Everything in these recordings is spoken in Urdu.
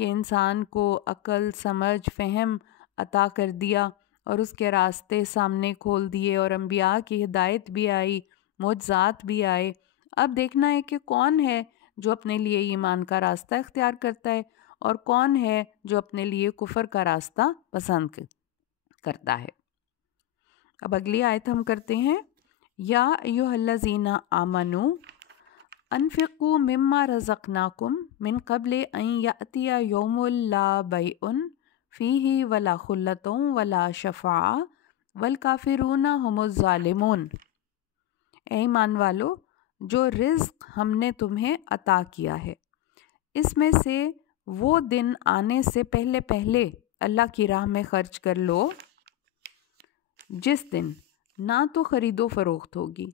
کہ انسان کو عقل، سمجھ، فہم عطا کر دیا اور اس کے راستے سامنے کھول دیے، اور انبیاء کی ہدایت بھی آئی، معجزات بھی آئے۔ اب دیکھنا ہے کہ کون ہے جو اپنے لیے ایمان کا راستہ اختیار کرتا ہے اور کون ہے جو اپنے لیے کفر کا راستہ پسند کرتا ہے۔ اب اگلی آیت ہم کرتے ہیں، یا ایھا الذین آمنوا انفقوا مما رزقناکم من قبل ان یأتی یوم لا بیع فیہ ولا خلۃ ولا شفاعۃ والکافرون ھم الظالمون۔ اے ایمان والو، جو رزق ہم نے تمہیں عطا کیا ہے اس میں سے وہ دن آنے سے پہلے پہلے اللہ کی راہ میں خرچ کر لو جس دن نہ تو خرید و فروخت ہوگی،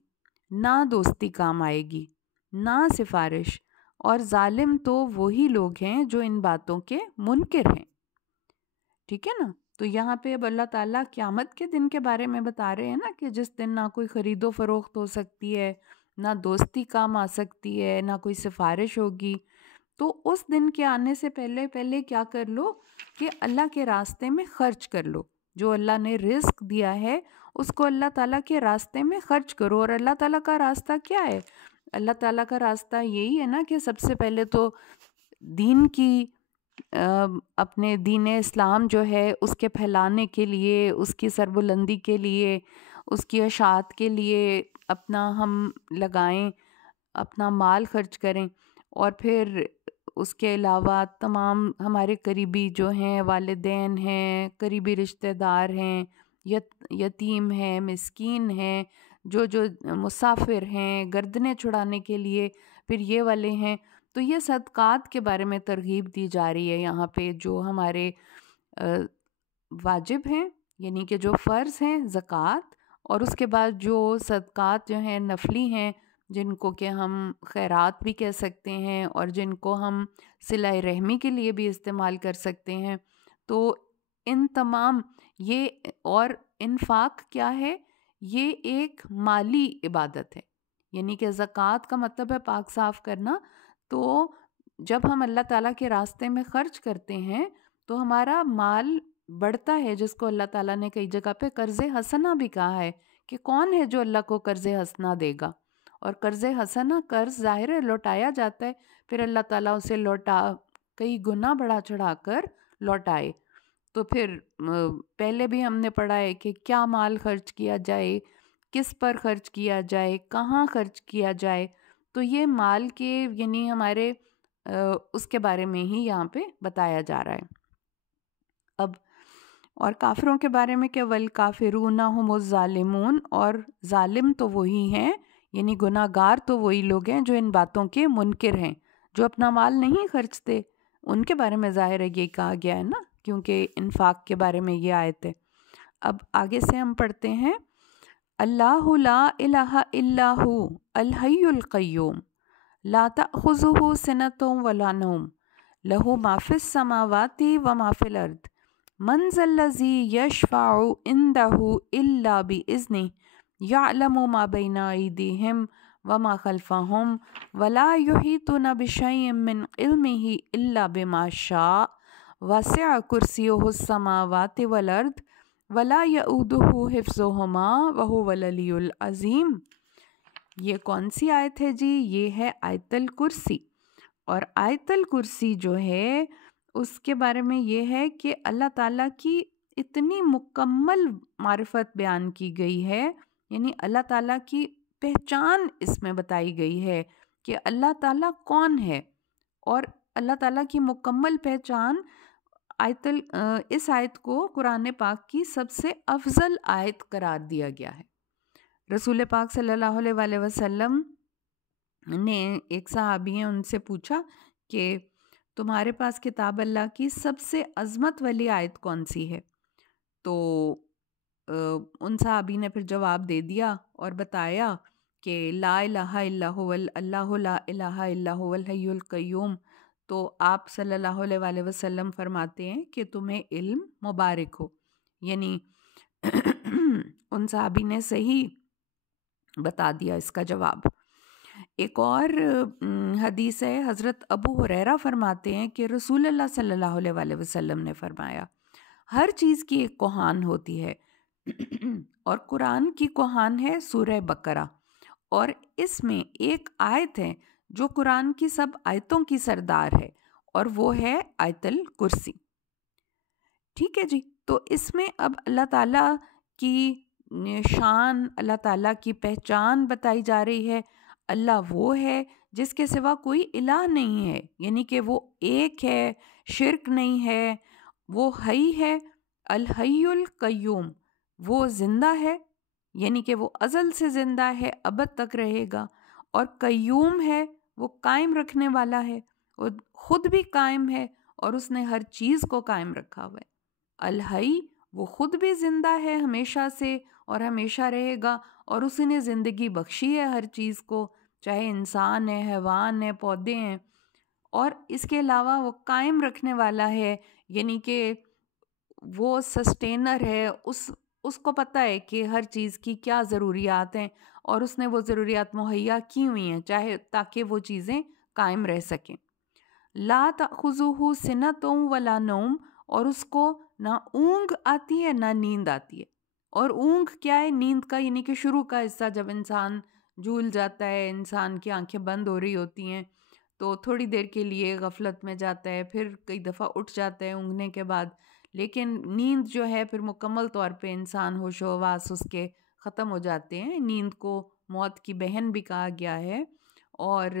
نہ دوستی کام آئے گی، نہ سفارش، اور ظالم تو وہی لوگ ہیں جو ان باتوں کے منکر ہیں۔ ٹھیک ہے نا؟ تو یہاں پہ اب اللہ تعالیٰ قیامت کے دن کے بارے میں بتا رہے ہیں نا، کہ جس دن نہ کوئی خرید و فروخت ہو سکتی ہے، نہ دوستی کام آ سکتی ہے، نہ کوئی سفارش ہوگی۔ تو اس دن کے آنے سے پہلے پہلے کیا کر لو کہ اللہ کے راستے میں خرچ کر لو، جو اللہ نے رزق دیا ہے اس کو اللہ تعالیٰ کے راستے میں خرچ کرو۔ اور اللہ تعالیٰ کا راستہ کیا ہے؟ اللہ تعالیٰ کا راستہ یہی ہے نا کہ سب سے پہلے تو دین کی اپنے دین اسلام جو ہے اس کے پھیلانے کے لیے، اس کی سربلندی کے لیے، اس کی اشاعت کے لیے اپنا ہم لگائیں، اپنا مال خرچ کریں، اور پھر اس کے علاوہ تمام ہمارے قریبی جو ہیں، والدین ہیں، قریبی رشتہ دار ہیں، یتیم ہیں، مسکین ہیں، جو مسافر ہیں، گردنیں چھڑانے کے لیے پھر یہ والے ہیں۔ تو یہ صدقات کے بارے میں ترغیب دی جا رہی ہے یہاں پہ، جو ہمارے واجب ہیں، یعنی کہ جو فرض ہیں زکوٰۃ، اور اس کے بعد جو صدقات جو ہیں نفلی ہیں، جن کو کہ ہم خیرات بھی کہہ سکتے ہیں اور جن کو ہم صلہ رحمی کے لیے بھی استعمال کر سکتے ہیں۔ تو ان تمام یہ، اور انفاق کیا ہے؟ یہ ایک مالی عبادت ہے، یعنی کہ زکوٰۃ کا مطلب ہے پاک صاف کرنا۔ تو جب ہم اللہ تعالیٰ کے راستے میں خرچ کرتے ہیں تو ہمارا مال بڑھتا ہے، جس کو اللہ تعالیٰ نے کئی جگہ پہ قرض حسنہ بھی کہا ہے، کہ کون ہے جو اللہ کو قرض حسنہ دے گا؟ اور قرض حسنہ، قرض ظاہر ہے لوٹایا جاتا ہے، پھر اللہ تعالیٰ اسے کئی گنا بڑھا چڑھا کر لوٹائے۔ تو پھر پہلے بھی ہم نے پڑھا ہے کہ کیا مال خرچ کیا جائے، کس پر خرچ کیا جائے، کہاں خرچ کیا جائے۔ تو یہ مال کے یعنی ہمارے اس کے بارے میں ہی یہاں پہ بتایا جا رہا ہے۔ اب اور کافروں کے بارے میں کہ والکافرون ھم الظالمون، اور ظالم تو وہی ہیں، یعنی گناہ گار تو وہی لوگ ہیں جو ان باتوں کے منکر ہیں، جو اپنا مال نہیں خرچتے۔ ان کے بارے میں ظاہر ہے یہ کہا گیا ہے نا، کیونکہ انفاق کے بارے میں یہ آیت ہے۔ اب آگے سے ہم پڑھتے ہیں، اللہ لا الہ الا ہو الحی القیوم لا تأخذہ سنۃ ولا نوم لہ ما فی السماوات وما فی الارض من ذا الذی یشفع عندہ الا بإذنہ یعلم ما بین ایدیہم وما خلفہم ولا یحیطون بشیء من علمہ الا بما شاء وسع کرسیہ السماوات والارض ولا یؤودہ حفظہما وہو العلی العظیم۔ یہ کون سی آیت ہے جی؟ یہ ہے آیت الکرسی۔ اور آیت الکرسی جو ہے اس کے بارے میں یہ ہے کہ اللہ تعالیٰ کی اتنی مکمل معرفت بیان کی گئی ہے، یعنی اللہ تعالیٰ کی پہچان اس میں بتائی گئی ہے کہ اللہ تعالیٰ کون ہے، اور اللہ تعالیٰ کی مکمل پہچان اس آیت کو قرآن پاک کی سب سے افضل آیت قرار دیا گیا ہے۔ رسول پاک صلی اللہ علیہ وآلہ وسلم نے، ایک صحابی ہیں، ان سے پوچھا کہ تمہارے پاس کتاب اللہ کی سب سے عظمت والی آیت کون سی ہے؟ تو ان صحابی نے پھر جواب دے دیا اور بتایا کہ لا الہ الا هو اللہ لا الہ الا هو الحی القیوم۔ تو آپ صلی اللہ علیہ وآلہ وسلم فرماتے ہیں کہ تمہیں علم مبارک ہو، یعنی ان صحابی نے صحیح بتا دیا اس کا جواب۔ ایک اور حدیث ہے، حضرت ابو ہریرہ فرماتے ہیں کہ رسول اللہ صلی اللہ علیہ وسلم نے فرمایا ہر چیز کی ایک کوہان ہوتی ہے اور قرآن کی کوہان ہے سورہ بقرہ، اور اس میں ایک آیت ہے جو قرآن کی سب آیتوں کی سردار ہے اور وہ ہے آیت الکرسی۔ ٹھیک ہے جی، تو اس میں اب اللہ تعالیٰ کی شان، اللہ تعالیٰ کی پہچان بتائی جا رہی ہے۔ اللہ وہ ہے جس کے سوا کوئی الہ نہیں ہے، یعنی کہ وہ ایک ہے، شرک نہیں ہے، وہ حی ہے، الحی القیوم، وہ زندہ ہے، یعنی کہ وہ ازل سے زندہ ہے، ابد تک رہے گا، اور قیوم ہے، وہ قائم رکھنے والا ہے، وہ خود بھی قائم ہے اور اس نے ہر چیز کو قائم رکھا ہوا ہے۔ الحی، وہ خود بھی زندہ ہے ہمیشہ سے اور ہمیشہ رہے گا، اور اسی نے زندگی بخشی ہے ہر چیز کو، چاہے انسان ہے، حیوان ہے، پودے ہیں، اور اس کے علاوہ وہ قائم رکھنے والا ہے، یعنی کہ وہ سسٹینر ہے، اس کو پتہ ہے کہ ہر چیز کی کیا ضروریات ہیں اور اس نے وہ ضروریات مہیا کی ہوئی ہیں چاہے تاکہ وہ چیزیں قائم رہ سکیں۔ لا تأخذہ سنۃ ولا نوم، اور اس کو نہ اونگ آتی ہے نہ نیند آتی ہے۔ اور اونگ کیا ہے؟ نیند کا، یعنی کہ شروع کا حصہ جب انسان جھول جاتا ہے، انسان کی آنکھیں بند ہو رہی ہوتی ہیں تو تھوڑی دیر کے لیے غفلت میں جاتا ہے، پھر کئی دفعہ اٹھ جاتا ہے اونگنے کے بعد، لیکن نیند جو ہے پھر مکمل طور پہ انسان ہوش و حواس اس کے ختم ہو جاتے ہیں۔ نیند کو موت کی بہن بھی کہا گیا ہے، اور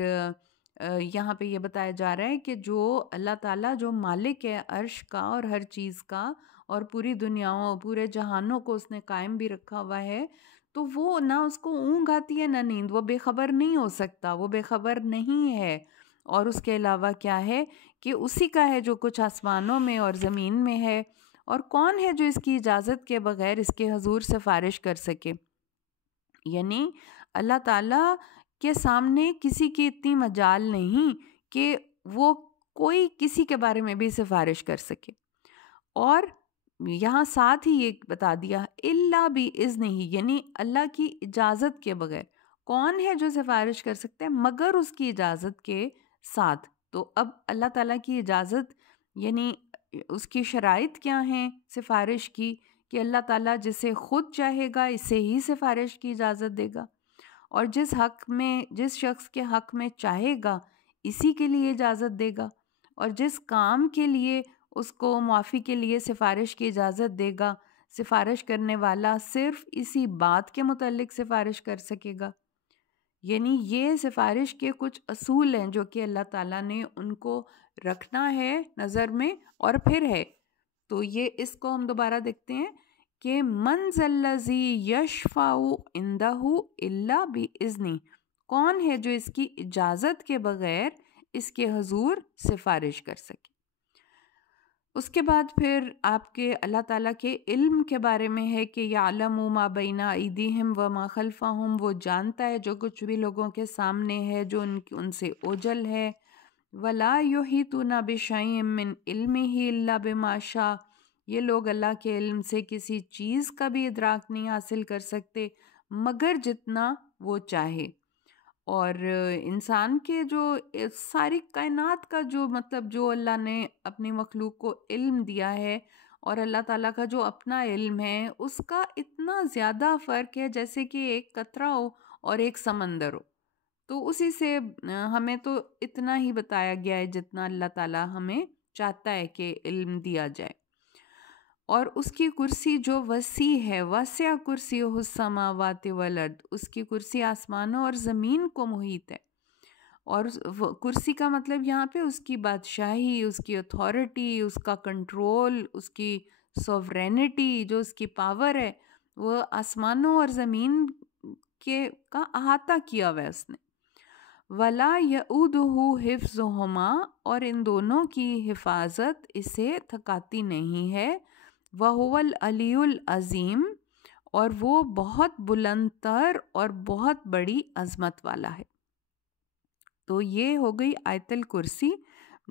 یہاں پہ یہ بتایا جا رہا ہے کہ جو اللہ تعالیٰ جو مالک ہے عرش کا اور ہر چیز کا، اور پوری دنیاؤں، پورے جہانوں کو اس نے قائم بھی رکھا ہوا ہے، تو وہ نہ اس کو اونگ آتی ہے نہ نیند، وہ بے خبر نہیں ہو سکتا، وہ بے خبر نہیں ہے۔ اور اس کے علاوہ کیا ہے کہ اسی کا ہے جو کچھ آسمانوں میں اور زمین میں ہے، اور کون ہے جو اس کی اجازت کے بغیر اس کے حضور سفارش کر سکے؟ یعنی اللہ تعالیٰ کے سامنے کسی کی اتنی مجال نہیں کہ وہ کوئی کسی کے بارے میں بھی سفارش کر سکے۔ اور یہاں ساتھ ہی یہ بتا دیا الا باذنہ، یعنی اللہ کی اجازت کے بغیر کون ہے جو سفارش کر سکتے ہیں مگر اس کی اجازت کے ساتھ۔ تو اب اللہ تعالیٰ کی اجازت، یعنی اس کی شرائط کیا ہیں سفارش کی، کہ اللہ تعالیٰ جسے خود چاہے گا اسے ہی سفارش کی اجازت دے گا، اور جس شخص کے حق میں چاہے گا اسی کے لیے اجازت دے گا، اور جس کام کے لیے اس کو معافی کے لیے سفارش کی اجازت دے گا، سفارش کرنے والا صرف اسی بات کے متعلق سفارش کر سکے گا۔ یعنی یہ سفارش کے کچھ اصول ہیں جو کہ اللہ تعالیٰ نے ان کو رکھنا ہے نظر میں، اور پھر ہے تو یہ اس کو ہم دوبارہ دیکھتے ہیں کہ من ذا الذی یشفع عندہ الا باذنہ، کون ہے جو اس کی اجازت کے بغیر اس کے حضور سفارش کر سکے۔ اس کے بعد پھر آپ کے اللہ تعالیٰ کے علم کے بارے میں ہے کہ یعلم ما بین ایدیہم وما خلفہم، وہ جانتا ہے جو کچھ بھی لوگوں کے سامنے ہے جو ان سے اوجل ہے۔ ولا یحیطون بشیء من علمہ الا بما شاء، یہ لوگ اللہ کے علم سے کسی چیز کا بھی ادراک نہیں حاصل کر سکتے مگر جتنا وہ چاہے۔ اور انسان کے جو ساری کائنات کا جو مطلب جو اللہ نے اپنی مخلوق کو علم دیا ہے، اور اللہ تعالیٰ کا جو اپنا علم ہے اس کا اتنا زیادہ فرق ہے جیسے کہ ایک قطرہ ہو اور ایک سمندر ہو، تو اسی سے ہمیں تو اتنا ہی بتایا گیا ہے جتنا اللہ تعالیٰ ہمیں چاہتا ہے کہ علم دیا جائے۔ اور اس کی کرسی جو وسیع ہے، وسع کرسی السماوات والارض، اس کی کرسی آسمانوں اور زمین کو محیط ہے۔ اور کرسی کا مطلب یہاں پہ اس کی بادشاہی، اس کی اتھارٹی، اس کا کنٹرول، اس کی سوورینٹی، جو اس کی پاور ہے، وہ آسمانوں اور زمین کا احاطہ کیا ہوا ہے اس نے۔ ولا یؤودہ حفظہما، اور ان دونوں کی حفاظت اسے تھکاتی نہیں ہے۔ وَهُوَ الْعَلِيُّ الْعَظِيمُ، اور وہ بہت بلند تر اور بہت بڑی عظمت والا ہے۔ تو یہ ہو گئی آیت الکرسی،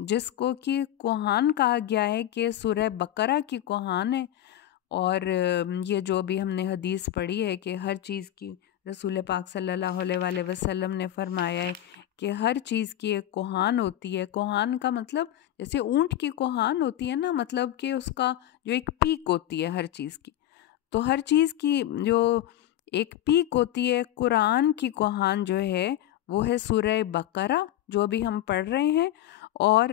جس کو کہ کوہان کہا گیا ہے کہ سورہ بقرہ کی کوہان ہے، اور یہ جو بھی ہم نے حدیث پڑھی ہے کہ ہر چیز کی رسول پاک صلی اللہ علیہ وآلہ وسلم نے فرمایا ہے کہ ہر چیز کی ایک کوہان ہوتی ہے. کوہان کا مطلب جیسے اونٹ کی کوہان ہوتی ہے نا، مطلب کہ اس کا جو ایک پیک ہوتی ہے ہر چیز کی، تو ہر چیز کی جو ایک پیک ہوتی ہے، قرآن کی کوہان جو ہے وہ ہے سورہ بقرہ جو ابھی ہم پڑھ رہے ہیں، اور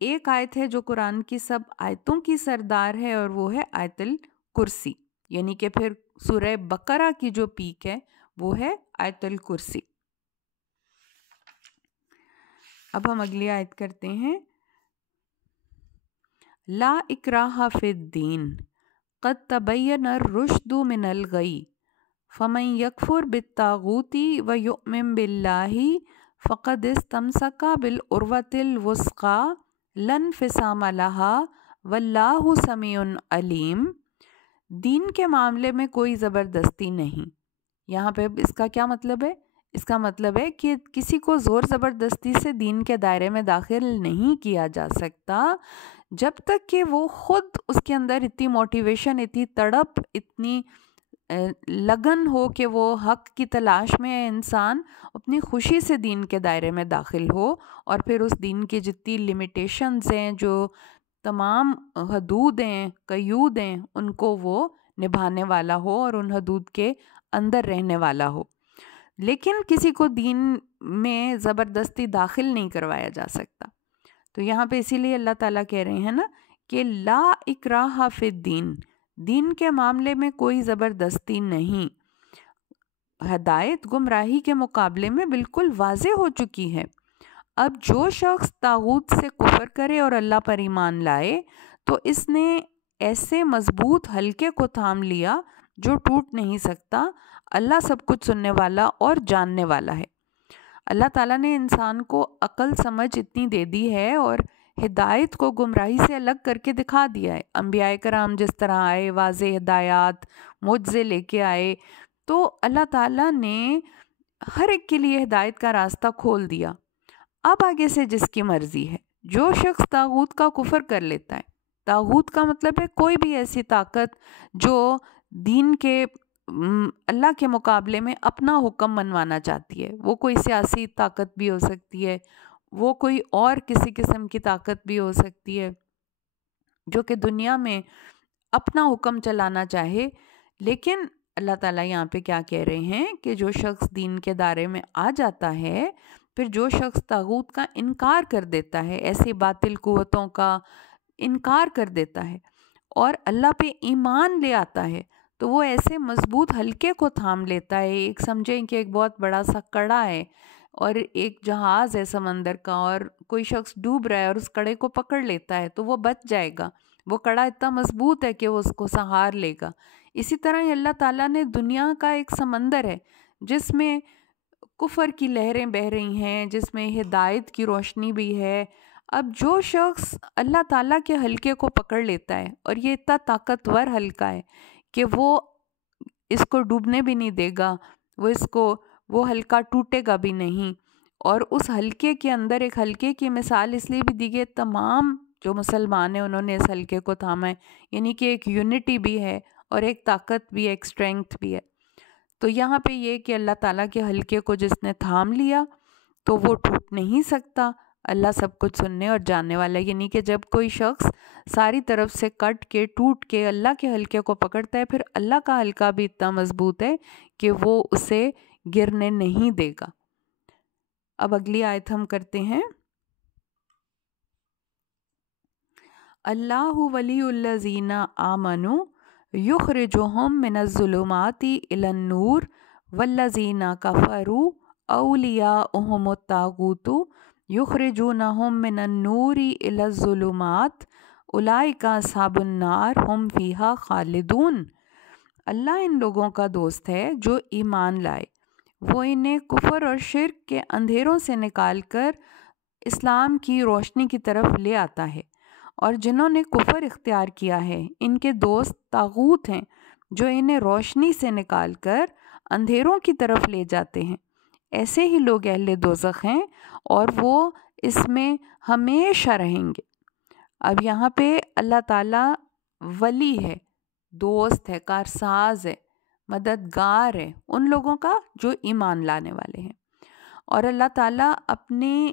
ایک آیت ہے جو قرآن کی سب آیتوں کی سردار ہے اور وہ ہے آیت الکرسی، یعنی کہ پھر سورہ بقرہ کی جو پیک ہے وہ ہے آیت الکرسی. اب ہم اگلی آیت کرتے ہیں. لا اکراہ فی الدین قد تبین الرشد من الغی فمن یکفر بالطاغوت ویؤمن باللہ فقد استمسک بالعروۃ الوثقی لا انفصام لها واللہ سمیع علیم. دین کے معاملے میں کوئی زبردستی نہیں. یہاں پہ اس کا کیا مطلب ہے؟ اس کا مطلب ہے کہ کسی کو زور زبردستی سے دین کے دائرے میں داخل نہیں کیا جا سکتا جب تک کہ وہ خود اس کے اندر اتنی موٹیویشن، اتنی تڑپ، اتنی لگن ہو کہ وہ حق کی تلاش میں انسان اپنی خوشی سے دین کے دائرے میں داخل ہو، اور پھر اس دین کی جتنی لمیٹیشنز ہیں، جو تمام حدود ہیں، قیود ہیں، ان کو وہ نبھانے والا ہو اور ان حدود کے اندر رہنے والا ہو. لیکن کسی کو دین میں زبردستی داخل نہیں کروایا جا سکتا. تو یہاں پہ اسی لیے اللہ تعالیٰ کہہ رہے ہیں نا کہ لا اکراہ فی الدین، دین کے معاملے میں کوئی زبردستی نہیں. ہدایت گمراہی کے مقابلے میں بالکل واضح ہو چکی ہے. اب جو شخص طاغوت سے کفر کرے اور اللہ پر ایمان لائے تو اس نے ایسے مضبوط حلقے کو تھام لیا جو ٹوٹ نہیں سکتا. اللہ سب کچھ سننے والا اور جاننے والا ہے. اللہ تعالیٰ نے انسان کو عقل سمجھ اتنی دے دی ہے اور ہدایت کو گمراہی سے الگ کر کے دکھا دیا ہے. انبیاء کرام جس طرح آئے، واضح ہدایات، معجزے لے کے آئے، تو اللہ تعالیٰ نے ہر ایک کے لیے ہدایت کا راستہ کھول دیا. اب آگے سے جس کی مرضی ہے. جو شخص طاغوت کا کفر کر لیتا ہے، طاغوت کا مطلب ہے کوئی بھی ایسی طاقت جو دین کے اللہ کے مقابلے میں اپنا حکم منوانا چاہتی ہے. وہ کوئی سیاسی طاقت بھی ہو سکتی ہے، وہ کوئی اور کسی قسم کی طاقت بھی ہو سکتی ہے جو کہ دنیا میں اپنا حکم چلانا چاہے. لیکن اللہ تعالیٰ یہاں پہ کیا کہہ رہے ہیں کہ جو شخص دین کے دائرے میں آ جاتا ہے، پھر جو شخص طاغوت کا انکار کر دیتا ہے، ایسی باطل قوتوں کا انکار کر دیتا ہے اور اللہ پہ ایمان لے آتا ہے، تو وہ ایسے مضبوط حلقے کو تھام لیتا ہے. ایک سمجھیں کہ ایک بہت بڑا سا کڑا ہے اور ایک جہاز ہے سمندر کا، اور کوئی شخص ڈوب رہا ہے اور اس کڑے کو پکڑ لیتا ہے تو وہ بچ جائے گا. وہ کڑا اتنا مضبوط ہے کہ وہ اس کو سہار لے گا. اسی طرح ہی اللہ تعالیٰ نے دنیا کا ایک سمندر ہے جس میں کفر کی لہریں بہہ رہی ہیں، جس میں ہدایت کی روشنی بھی ہے. اب جو شخص اللہ تعالیٰ کے حلقے کو پکڑ لیتا ہے، اور یہ اتنا طاقتور حلقہ ہے کہ وہ اس کو ڈوبنے بھی نہیں دے گا، وہ حلقہ ٹوٹے گا بھی نہیں. اور اس حلقے کے اندر ایک حلقے کی مثال اس لیے بھی دی گئی، تمام جو مسلمان ہیں انہوں نے اس حلقے کو تھاما ہے، یعنی کہ ایک یونٹی بھی ہے اور ایک طاقت بھی ہے، ایک اسٹرینگتھ بھی ہے. تو یہاں پہ یہ کہ اللہ تعالیٰ کے حلقے کو جس نے تھام لیا تو وہ ٹوٹ نہیں سکتا. اللہ سب کچھ سننے اور جاننے والا ہے. یعنی کہ جب کوئی شخص ساری طرف سے کٹ کے ٹوٹ کے اللہ کے حلقے کو پکڑتا ہے، پھر اللہ کا حلقہ بھی اتنا مضبوط ہے کہ وہ اسے گرنے نہیں دے گا. اب اگلی آیت ہم کرتے ہیں. اللہ ولی الذین آمنوا یخرجہم من الظلمات الی النور والذین کفروا اولیاؤہم الطاغوت یخرجونہم من النور الی الظلمات اولئک اصحاب النار ہم فیہا خالدون. اللہ ان لوگوں کا دوست ہے جو ایمان لائے، وہ انہیں کفر اور شرک کے اندھیروں سے نکال کر اسلام کی روشنی کی طرف لے آتا ہے. اور جنہوں نے کفر اختیار کیا ہے ان کے دوست طاغوت ہیں جو انہیں روشنی سے نکال کر اندھیروں کی طرف لے جاتے ہیں. ایسے ہی لوگ اہل دوزخ ہیں اور وہ اس میں ہمیشہ رہیں گے. اب یہاں پہ اللہ تعالیٰ ولی ہے، دوست ہے، کارساز ہے، مددگار ہے ان لوگوں کا جو ایمان لانے والے ہیں، اور اللہ تعالیٰ اپنے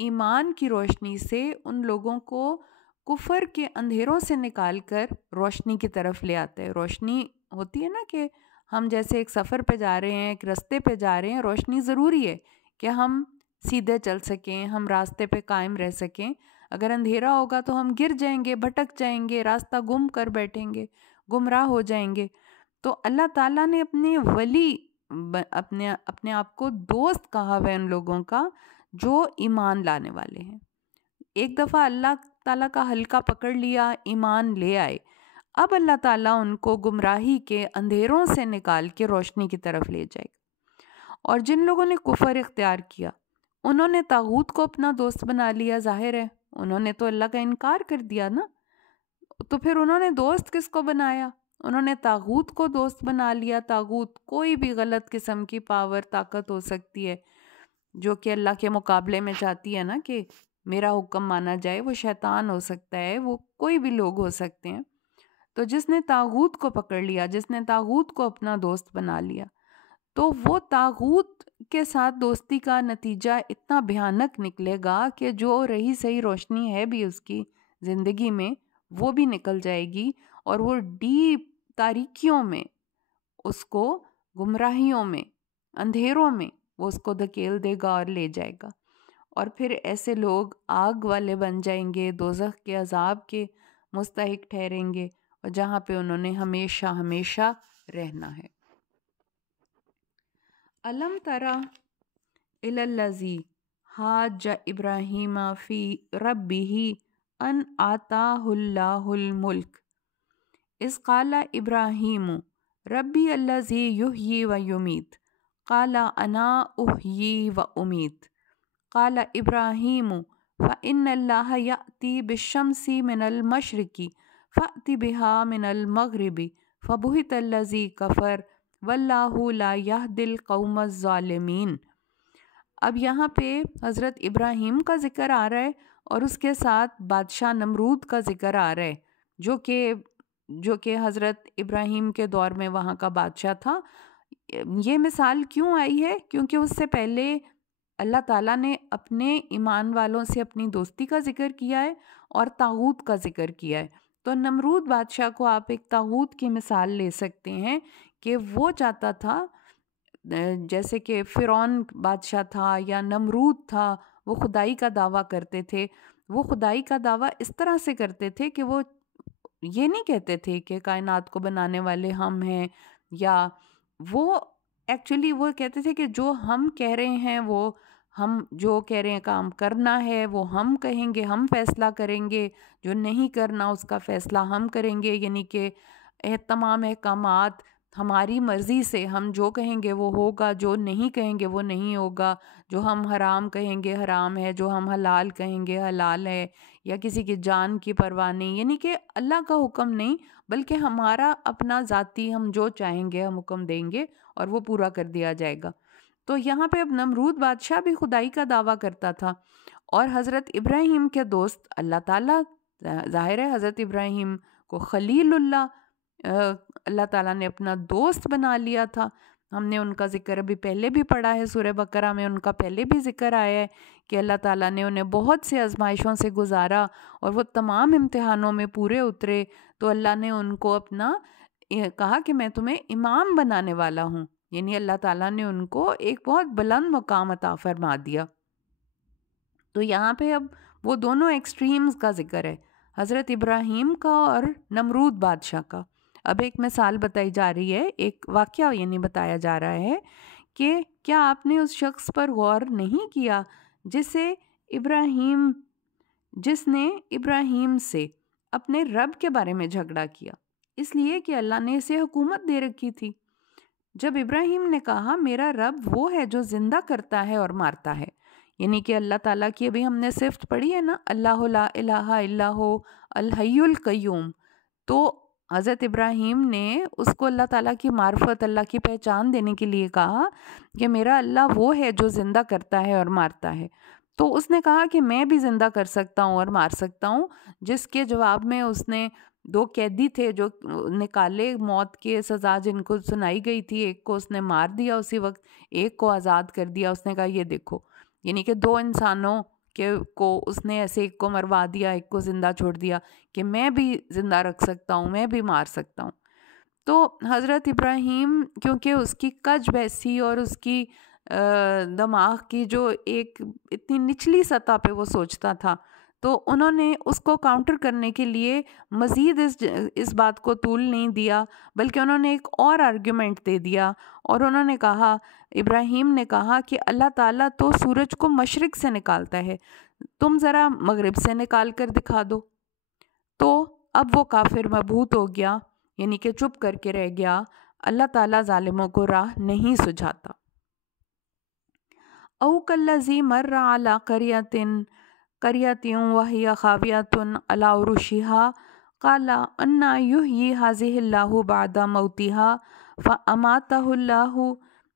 ایمان کی روشنی سے ان لوگوں کو کفر کے اندھیروں سے نکال کر روشنی کی طرف لے آتا ہے۔ روشنی ہوتی ہے نا کہ ہم جیسے ایک سفر پہ جا رہے ہیں، ایک راستے پہ جا رہے ہیں، روشنی ضروری ہے کہ ہم سیدھے چل سکیں، ہم راستے پہ قائم رہ سکیں۔ اگر اندھیرا ہوگا تو ہم گر جائیں گے، بھٹک جائیں گے، راستہ گم کر بیٹھیں گے، گمراہ ہو جائیں گے۔ تو اللہ تعالیٰ نے اپنے ولی اپنے آپ کو دوست کہا ہے ان لوگوں کا جو ایمان لانے والے ہیں۔ ایک دفعہ اللہ تعالیٰ کا حلقہ پکڑ لیا، ایمان لے آئے، اب اللہ تعالیٰ ان کو گمراہی کے اندھیروں سے نکال کے روشنی کی طرف لے جائے گا۔ اور جن لوگوں نے کفر اختیار کیا، انہوں نے طاغوت کو اپنا دوست بنا لیا، ظاہر ہے انہوں نے تو اللہ کا انکار کر دیا نا، تو پھر انہوں نے دوست کس کو بنایا؟ انہوں نے طاغوت کو دوست بنا لیا۔ طاغوت کوئی بھی غلط قسم کی پاور، طاقت ہو سکتی ہے جو کہ اللہ کے مقابلے میں چاہتی ہے نا کہ میرا حکم مانا جائے، وہ شیطان ہو سکتا ہے، وہ کوئی بھی لوگ ہو سکتے ہیں۔ تو جس نے طاغوت کو پکڑ لیا، جس نے طاغوت کو اپنا دوست بنا لیا، تو وہ طاغوت کے ساتھ دوستی کا نتیجہ اتنا بھیانک نکلے گا کہ جو رہی صحیح روشنی ہے بھی اس کی زندگی میں وہ بھی نکل جائے گی، اور وہ ڈیپ تاریکیوں میں، اس کو گمراہیوں میں، اندھیروں میں وہ اس کو دھکیل دے گا اور لے جائے گا۔ اور پھر ایسے لوگ آگ والے بن جائیں گے، دوزخ کے عذاب کے مستحق ٹھہریں گے، اور جہاں پہ انہوں نے ہمیشہ ہمیشہ رہنا ہے۔ الم تری الی الذی حاج ابراہیم فی ربہ ان آتاہ اللہ الملک اذ قال ابراہیم ربی الذی یحیی و یمیت قال انا احیی و امیت قال ابراہیم فإن اللہ یأتی بالشمس من المشرق فأت بها من المغرب فبہت الذی کفر واللہ لا یہدی القوم الظالمین۔ اب یہاں پہ حضرت ابراہیم کا ذکر آ رہا ہے اور اس کے ساتھ بادشاہ نمرود کا ذکر آ رہا ہے جو کہ حضرت ابراہیم کے دور میں وہاں کا بادشاہ تھا۔ یہ مثال کیوں آئی ہے؟ کیونکہ اس سے پہلے اللہ تعالیٰ نے اپنے ایمان والوں سے اپنی دوستی کا ذکر کیا ہے اور طاغوت کا ذکر کیا ہے۔ تو نمرود بادشاہ کو آپ ایک طاغوت کی مثال لے سکتے ہیں کہ وہ چاہتا تھا، جیسے کہ فرعون بادشاہ تھا یا نمرود تھا، وہ خدائی کا دعویٰ کرتے تھے۔ وہ خدائی کا دعویٰ اس طرح سے کرتے تھے کہ وہ یہ نہیں کہتے تھے کہ کائنات کو بنانے والے ہم ہیں، یا وہ ایکچولی وہ کہتے تھے کہ جو ہم کہہ رہے ہیں، وہ ہم جو کہہ رہے ہیں کام کرنا ہے وہ ہم کہیں گے، ہم فیصلہ کریں گے، جو نہیں کرنا اس کا فیصلہ ہم کریں گے، یعنی کہ تمام احکامات ہماری مرضی سے، ہم جو کہیں گے وہ ہوگا، جو نہیں کہیں گے وہ نہیں ہوگا، جو ہم حرام کہیں گے حرام ہے، جو ہم حلال کہیں گے حلال ہے، یا کسی کی جان کی پرواہ نہیں، یعنی کہ اللہ کا حکم نہیں بلکہ ہمارا اپنا ذاتی، ہم جو چاہیں گے ہم حکم دیں گے اور وہ پورا کر دیا جائے گا۔ تو یہاں پہ اب نمرود بادشاہ بھی خدائی کا دعویٰ کرتا تھا، اور حضرت ابراہیم کے دوست اللہ تعالیٰ، ظاہر ہے حضرت ابراہیم کو خلیل اللہ تعالیٰ نے اپنا دوست بنا لیا تھا۔ ہم نے ان کا ذکر ابھی پہلے بھی پڑھا ہے، سورہ بقرہ میں ان کا پہلے بھی ذکر آیا ہے کہ اللہ تعالیٰ نے انہیں بہت سے آزمائشوں سے گزارا اور وہ تمام امتحانوں میں پورے اترے، تو اللہ نے ان کو اپنا کہا کہ میں تمہیں امام بنانے والا ہوں، یعنی اللہ تعالیٰ نے ان کو ایک بہت بلند مقام عطا فرما دیا۔ تو یہاں پہ اب وہ دونوں ایکسٹریمز کا ذکر ہے، حضرت ابراہیم کا اور نمرود بادشاہ کا۔ اب ایک مثال بتائی جا رہی ہے، ایک واقعہ یعنی بتایا جا رہا ہے کہ کیا آپ نے اس شخص پر غور نہیں کیا جس نے ابراہیم سے اپنے رب کے بارے میں جھگڑا کیا، اس لیے کہ اللہ نے اسے حکومت دے رکھی تھی۔ جب ابراہیم نے کہا میرا رب وہ ہے جو زندہ کرتا ہے اور مارتا ہے، یعنی کہ اللہ تعالیٰ کی ابھی ہم نے صفت پڑھی ہے نا، اللہ لا الہ الا ہو الحی القیوم، تو حضرت ابراہیم نے اس کو اللہ تعالیٰ کی معرفت، اللہ کی پہچان دینے کے لیے کہا کہ میرا اللہ وہ ہے جو زندہ کرتا ہے اور مارتا ہے۔ تو اس نے کہا کہ میں بھی زندہ کر سکتا ہوں اور مار سکتا ہوں، جس کے جواب میں اس نے 2 قیدی تھے جو نکالے موت کی سزا جن کو سنائی گئی تھی، ایک کو اس نے مار دیا اسی وقت، ایک کو آزاد کر دیا. اس نے کہا یہ دیکھو، یعنی کہ 2 انسانوں کو اس نے ایسے ایک کو مروا دیا، ایک کو زندہ چھوڑ دیا کہ میں بھی زندہ رکھ سکتا ہوں، میں بھی مار سکتا ہوں. تو حضرت ابراہیم کیونکہ اس کی کج بیسی اور اس کی دماغ کی جو ایک اتنی نچلی سطح پہ وہ سوچتا تھا، تو انہوں نے اس کو کاؤنٹر کرنے کے لیے مزید اس بات کو طول نہیں دیا، بلکہ انہوں نے ایک اور آرگیومنٹ دے دیا. اور انہوں نے کہا، ابراہیم نے کہا کہ اللہ تعالیٰ تو سورج کو مشرق سے نکالتا ہے، تم ذرا مغرب سے نکال کر دکھا دو. تو اب وہ کافر مبہوت ہو گیا، یعنی کہ چپ کر کے رہ گیا. اللہ تعالیٰ ظالموں کو راہ نہیں سجھاتا. او کالذی مر علی قریۃ وہی خاویۃ علی عروشها قال انا یحیی هذه اللہ بعد موتها فاماتہ اللہ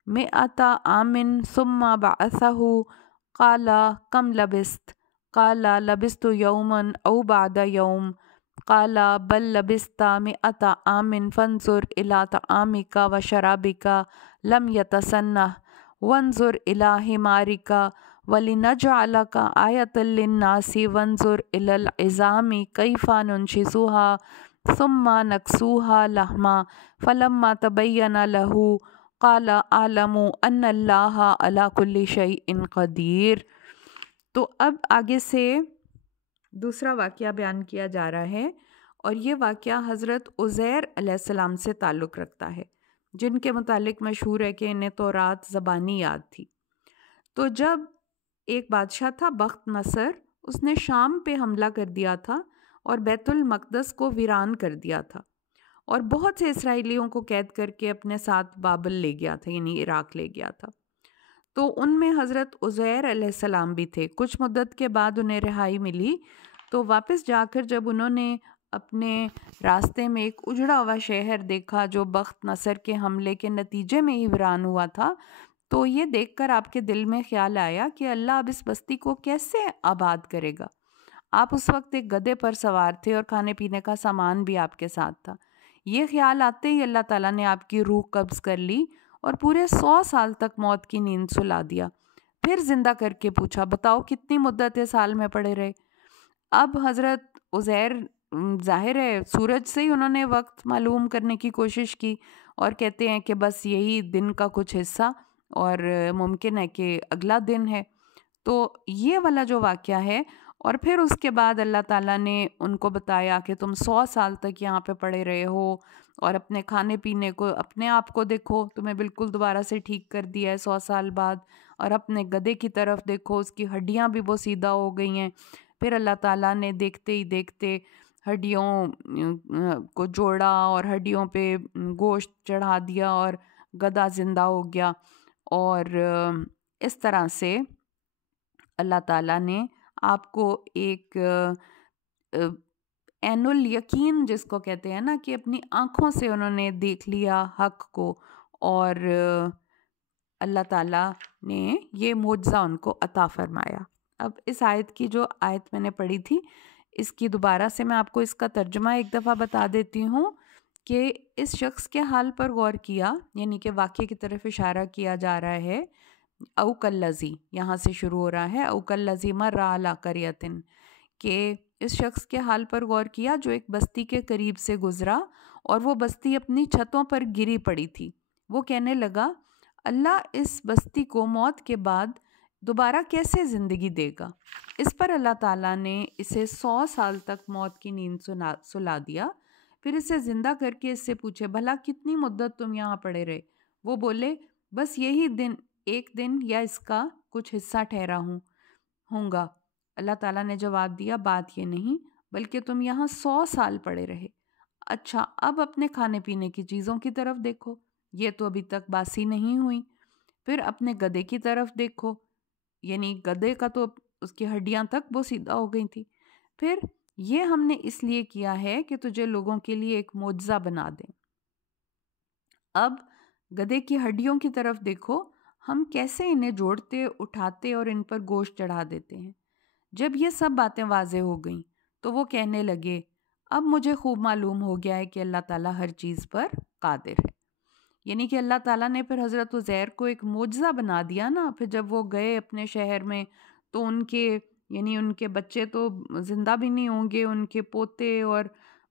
100 عام ثم بعثہ قال کم لبثت قال لبثت یوما او بعد یوم قال بل لبثت 100 عام فانظر الى طعامک وشرابک لم یتسنہ وانظر الى حمارک وَلِنَجْعَلَكَ آیَةً لِلنَّاسِ وَانظُرْ إِلَى الْعِظَامِ كَيْفَ نُنشِزُهَا ثُمَّ نَكْسُوهَا لَحْمًا فَلَمَّا تَبَيَّنَ لَهُ قَالَ أَعْلَمُ أَنَّ اللَّهَ عَلَى كُلِّ شَيْءٍ قَدِيرٌ. تو اب آگے سے دوسرا واقعہ بیان کیا جا رہا ہے، اور یہ واقعہ حضرت عزیر علیہ السلام سے تعلق رکھتا ہے، جن کے متعلق مشہور ہے کہ انہیں تورات زبانی یاد تھی. تو جب ایک بادشاہ تھا بخت نصر، اس نے شام پہ حملہ کر دیا تھا اور بیت المقدس کو ویران کر دیا تھا، اور بہت سے اسرائیلیوں کو قید کر کے اپنے ساتھ بابل لے گیا تھا، یعنی عراق لے گیا تھا. تو ان میں حضرت عزیر علیہ السلام بھی تھے. کچھ مدت کے بعد انہیں رہائی ملی، تو واپس جا کر جب انہوں نے اپنے راستے میں ایک اجڑا ہوا شہر دیکھا جو بخت نصر کے حملے کے نتیجے میں ہی ویران ہوا تھا، تو یہ دیکھ کر آپ کے دل میں خیال آیا کہ اللہ اب اس بستی کو کیسے آباد کرے گا. آپ اس وقت ایک گدھے پر سوار تھے اور کھانے پینے کا سامان بھی آپ کے ساتھ تھا. یہ خیال آتے ہی اللہ تعالیٰ نے آپ کی روح قبض کر لی اور پورے 100 سال تک موت کی نیند سلا دیا. پھر زندہ کر کے پوچھا، بتاؤ کتنی مدت سال میں پڑے رہے؟ اب حضرت عزیر ظاہر ہے سورج سے ہی انہوں نے وقت معلوم کرنے کی کوشش کی، اور کہتے ہیں کہ بس یہی دن کا کچھ حصہ، اور ممکن ہے کہ اگلا دن ہے. تو یہ والا جو واقعہ ہے، اور پھر اس کے بعد اللہ تعالیٰ نے ان کو بتایا کہ تم 100 سال تک یہاں پہ پڑے رہے ہو، اور اپنے کھانے پینے کو، اپنے آپ کو دیکھو، تمہیں بالکل دوبارہ سے ٹھیک کر دیا ہے 100 سال بعد، اور اپنے گدھے کی طرف دیکھو، اس کی ہڈیاں بھی بوسیدہ ہو گئی ہیں. پھر اللہ تعالیٰ نے دیکھتے ہی دیکھتے ہڈیوں کو جوڑا اور ہڈیوں پہ گوشت چڑھا دیا اور گدھا زندہ ہو گیا. اور اس طرح سے اللہ تعالیٰ نے آپ کو ایک عین الیقین جس کو کہتے ہیں نا، کہ اپنی آنکھوں سے انہوں نے دیکھ لیا حق کو، اور اللہ تعالیٰ نے یہ معجزہ ان کو عطا فرمایا. اب اس آیت کی جو آیت میں نے پڑھی تھی، اس کی دوبارہ سے میں آپ کو اس کا ترجمہ ایک دفعہ بتا دیتی ہوں کہ اس شخص کے حال پر غور کیا، یعنی کہ واقعے کی طرف اشارہ کیا جا رہا ہے. او کالذی یہاں سے شروع ہو رہا ہے، او کالذی مر علی قریۃ، کہ اس شخص کے حال پر غور کیا جو ایک بستی کے قریب سے گزرا، اور وہ بستی اپنی چھتوں پر گری پڑی تھی. وہ کہنے لگا، اللہ اس بستی کو موت کے بعد دوبارہ کیسے زندگی دے گا؟ اس پر اللہ تعالیٰ نے اسے 100 سال تک موت کی نیند سلا دیا. پھر اسے زندہ کر کے اس سے پوچھے، بھلا کتنی مدت تم یہاں پڑے رہے؟ وہ بولے، بس یہی دن، ایک دن یا اس کا کچھ حصہ ٹھہرا ہوں گا. اللہ تعالیٰ نے جواب دیا، بات یہ نہیں، بلکہ تم یہاں 100 سال پڑے رہے. اچھا، اب اپنے کھانے پینے کی چیزوں کی طرف دیکھو، یہ تو ابھی تک باسی نہیں ہوئی. پھر اپنے گدھے کی طرف دیکھو، یعنی گدھے کا تو اس کی ہڈیاں تک بوسیدہ ہو گئی تھی. پھر یہ ہم نے اس لیے کیا ہے کہ تجھے لوگوں کے لیے ایک معجزہ بنا دیں. اب گدھے کی ہڈیوں کی طرف دیکھو، ہم کیسے انہیں جوڑتے، اٹھاتے اور ان پر گوشت چڑھا دیتے ہیں. جب یہ سب باتیں واضح ہو گئیں تو وہ کہنے لگے، اب مجھے خوب معلوم ہو گیا ہے کہ اللہ تعالیٰ ہر چیز پر قادر ہے. یعنی کہ اللہ تعالیٰ نے پھر حضرت عزیر کو ایک معجزہ بنا دیا نا. پھر جب وہ گئے اپنے شہر میں تو ان کے بچے تو زندہ بھی نہیں ہوں گے، ان کے پوتے اور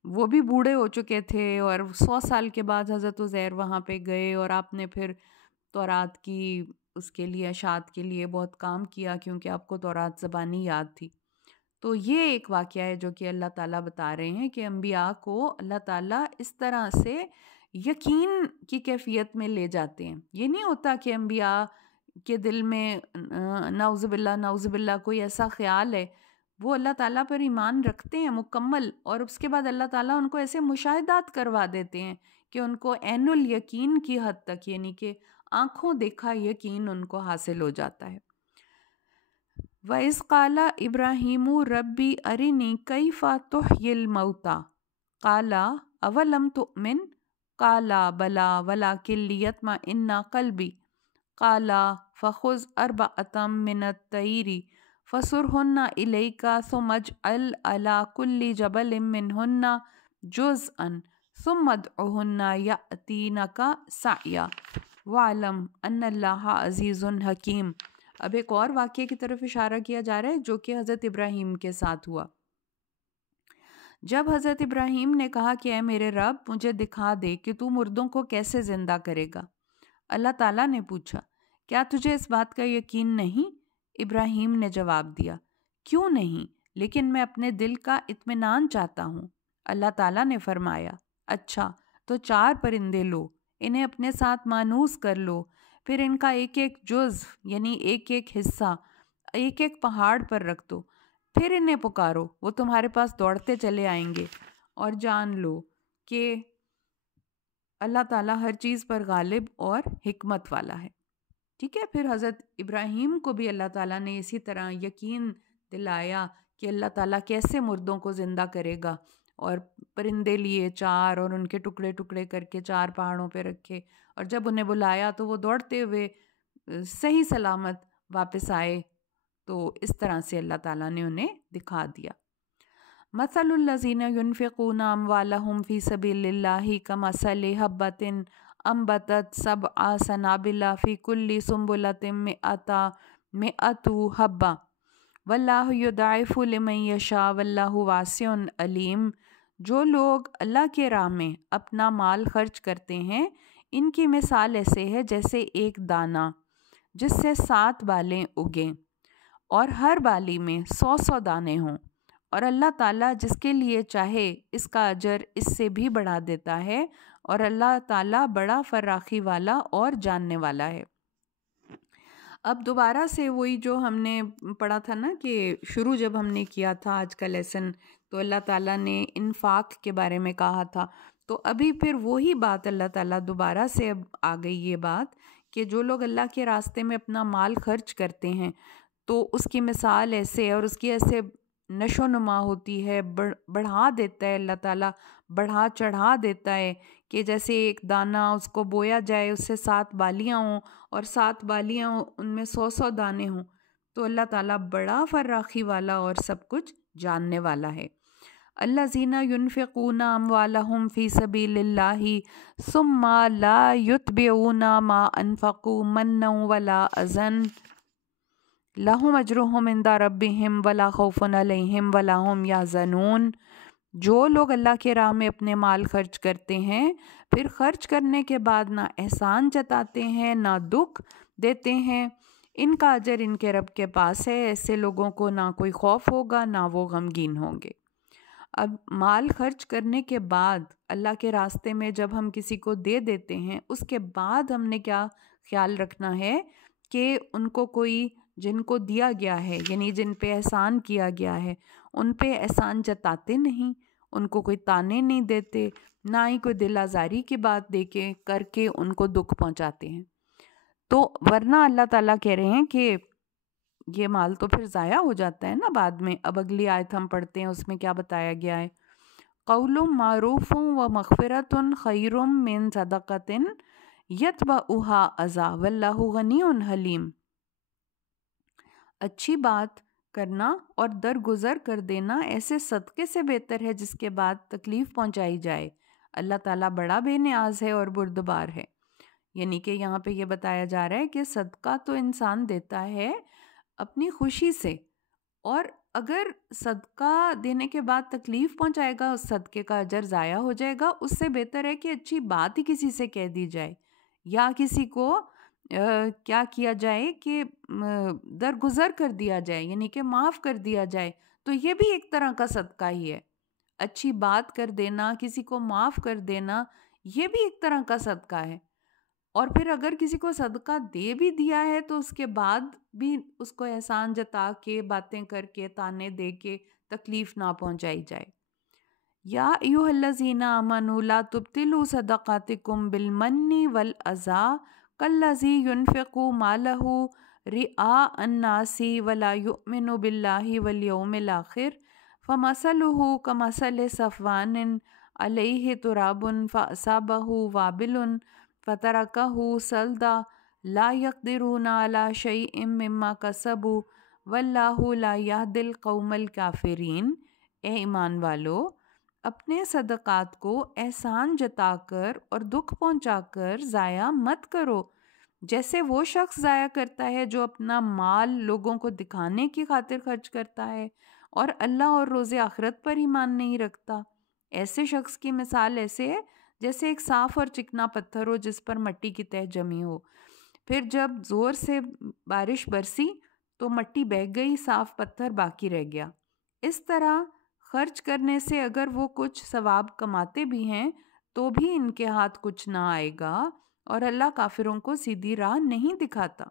وہ بھی بوڑھے ہو چکے تھے، اور 100 سال کے بعد حضرت عزیر وہاں پہ گئے اور آپ نے پھر تورات کی اس کے لیے اشاعت کے لیے بہت کام کیا، کیونکہ آپ کو تورات زبانی یاد تھی. تو یہ ایک واقعہ ہے جو کہ اللہ تعالیٰ بتا رہے ہیں کہ انبیاء کو اللہ تعالیٰ اس طرح سے یقین کی کیفیت میں لے جاتے ہیں. یہ نہیں ہوتا کہ انبیاء کے دل میں نعوذ باللہ کوئی ایسا خیال ہے. وہ اللہ تعالیٰ پر ایمان رکھتے ہیں مکمل، اور اس کے بعد اللہ تعالیٰ ان کو ایسے مشاہدات کروا دیتے ہیں کہ ان کو عین الیقین کی حد تک، یعنی کہ آنکھوں دیکھا یقین ان کو حاصل ہو جاتا ہے. وَإِذْ قَالَ إِبْرَاهِيمُ رَبِّ أَرِنِي كَيْفَ تُحْيِي الْمَوْتَى قَالَ أَوَلَمْ تُؤْمِنْ قَالَ بَلَى وَلَكِنْ لِيَطْمَئِنَّ قَلْبِي قَالَ فَخُذْ أَرْبَعَةً مِّنَ الطَّيْرِ فَصُرْهُنَّ إِلَيْكَ ثُمَّ اجْعَلْ عَلَى كُلِّ جَبَلٍ مِّنْهُنَّ جُزْءًا ثُمَّ ادْعُهُنَّ يَأْتِينَكَ سَعْيًا وَاعْلَمْ أَنَّ اللَّهَ عَزِيزٌ حَكِيمٌ. اب ایک اور واقعے کی طرف اشارہ کیا جا رہا ہے جو کہ حضرت ابراہیم کے ساتھ ہوا. جب حضرت ابراہیم نے کہا کہ اے میرے رب مجھے دکھا دے کہ تو مردوں کو کیسے زندہ کرے گا. اللہ تعالیٰ نے پوچھا کیا تجھے اس بات کا یقین نہیں؟ ابراہیم نے جواب دیا کیوں نہیں، لیکن میں اپنے دل کا اطمینان چاہتا ہوں. اللہ تعالیٰ نے فرمایا اچھا تو 4 پرندے لو، انہیں اپنے ساتھ مانوس کر لو، پھر ان کا ایک ایک جز یعنی ایک ایک حصہ ایک ایک پہاڑ پر رکھ دو، پھر انہیں پکارو، وہ تمہارے پاس دوڑتے چلے آئیں گے. اور جان لو کہ اللہ تعالیٰ ہر چیز پر غالب اور حکمت والا ہے. ٹھیک ہے. پھر حضرت ابراہیم کو بھی اللہ تعالیٰ نے اسی طرح یقین دلایا کہ اللہ تعالیٰ کیسے مردوں کو زندہ کرے گا، اور پرندے لیے 4 اور ان کے ٹکڑے ٹکڑے کر کے 4 پہاڑوں پہ رکھے، اور جب انہیں بلایا تو وہ دوڑتے ہوئے صحیح سلامت واپس آئے. تو اس طرح سے اللہ تعالیٰ نے انہیں دکھا دیا. مثل الذین ينفقون اموالهم فی سبیل اللہ کمثل حبۃ انبتت 7 سنابل فی کل سنبلۃ مئۃ حبۃ واللہ یضاعف لمن یشاء واللہ واسع علیم. جو لوگ اللہ کے راہ میں اپنا مال خرچ کرتے ہیں ان کی مثال ایسے ہے جیسے ایک دانہ جس سے 7 بالیں اگیں اور ہر بالی میں 100 دانے ہوں، اور اللہ تعالیٰ جس کے لیے چاہے اس کا اجر اس سے بھی بڑھا دیتا ہے، اور اللہ تعالیٰ بڑا فراخی والا اور جاننے والا ہے. اب دوبارہ سے وہی جو ہم نے پڑھا تھا نا کہ شروع جب ہم نے کیا تھا آج کا لیسن تو اللہ تعالیٰ نے انفاق کے بارے میں کہا تھا، تو ابھی پھر وہی بات اللہ تعالیٰ دوبارہ سے اب آ گئی یہ بات کہ جو لوگ اللہ کے راستے میں اپنا مال خرچ کرتے ہیں تو اس کی مثال ایسے اور اس کی ایسے نشو و نما ہوتی ہے، بڑھا دیتا ہے اللہ تعالیٰ، بڑھا چڑھا دیتا ہے کہ جیسے ایک دانہ اس کو بویا جائے اس سے 7 بالیاں ہوں اور 7 بالیاں ہوں ان میں 100 دانے ہوں. تو اللہ تعالیٰ بڑا فراخی والا اور سب کچھ جاننے والا ہے. الذین ينفقون اموالهم فی سبیل اللہ ثم لا یتبعون ما انفقوا منا ولا اذى لهم اجرهم عند ربهم ولا خوف علیہم ولا هم یحزنون. جو لوگ اللہ کے راہ میں اپنے مال خرچ کرتے ہیں پھر خرچ کرنے کے بعد نہ احسان جتاتے ہیں نہ دکھ دیتے ہیں، ان کا اجر ان کے رب کے پاس ہے. ایسے لوگوں کو نہ کوئی خوف ہوگا نہ وہ غمگین ہوں گے. اب مال خرچ کرنے کے بعد اللہ کے راستے میں جب ہم کسی کو دے دیتے ہیں اس کے بعد ہم نے کیا خیال رکھنا ہے کہ ان کو کوئی جن کو دیا گیا ہے یعنی جن پہ احسان کیا گیا ہے ان پہ احسان جتاتے نہیں، ان کو کوئی تانے نہیں دیتے، نہ ہی کوئی دل آزاری کی بات دے کے کر کے ان کو دکھ پہنچاتے ہیں. تو ورنہ اللہ تعالیٰ کہہ رہے ہیں کہ یہ مال تو پھر ضائع ہو جاتا ہے نا بعد میں. اب اگلی آیت ہم پڑھتے ہیں اس میں کیا بتایا گیا ہے. قول معروف و مغفرۃ خیر من صدقۃ یتبعها اذی واللہ غنی حلیم. اچھی بات کرنا اور درگزر کر دینا ایسے صدقے سے بہتر ہے جس کے بعد تکلیف پہنچائی جائے۔ اللہ تعالیٰ بڑا بے نیاز ہے اور بردبار ہے۔ یعنی کہ یہاں پہ یہ بتایا جا رہا ہے کہ صدقہ تو انسان دیتا ہے اپنی خوشی سے، اور اگر صدقہ دینے کے بعد تکلیف پہنچائے گا اس صدقے کا اجر ضائع ہو جائے گا، اس سے بہتر ہے کہ اچھی بات ہی کسی سے کہہ دی جائے، یا کسی کو کیا کیا جائے کہ درگزر کر دیا جائے، یعنی کہ معاف کر دیا جائے۔ تو یہ بھی ایک طرح کا صدقہ ہی ہے، اچھی بات کر دینا، کسی کو معاف کر دینا، یہ بھی ایک طرح کا صدقہ ہے۔ اور پھر اگر کسی کو صدقہ دے بھی دیا ہے تو اس کے بعد بھی اس کو احسان جتا کے، باتیں کر کے، تانے دے کے تکلیف نہ پہنچائی جائے۔ یا ایھا الذین آمنوا لا تبطلوا صدقاتکم بالمن والاذی کالذی ينفق مالہ رئاء الناس ولا یؤمن باللہ والیوم الآخر فمثلہ کمثل صفوان علیہ تراب فأصابہ وابل فترکہ صلدا لا یقدرون علی شیء مما کسبوا واللہ لا یہدی القوم الکافرین۔ اے ایمان والو، اپنے صدقات کو احسان جتا کر اور دکھ پہنچا کر ضائع مت کرو، جیسے وہ شخص ضائع کرتا ہے جو اپنا مال لوگوں کو دکھانے کی خاطر خرچ کرتا ہے اور اللہ اور روز آخرت پر ایمان نہیں رکھتا۔ ایسے شخص کی مثال ایسے ہے جیسے ایک صاف اور چکنا پتھر ہو جس پر مٹی کی تہ جمی ہو، پھر جب زور سے بارش برسی تو مٹی بہہ گئی، صاف پتھر باقی رہ گیا۔ اس طرح خرچ کرنے سے اگر وہ کچھ ثواب کماتے بھی ہیں تو بھی ان کے ہاتھ کچھ نہ آئے گا، اور اللہ کافروں کو سیدھی راہ نہیں دکھاتا۔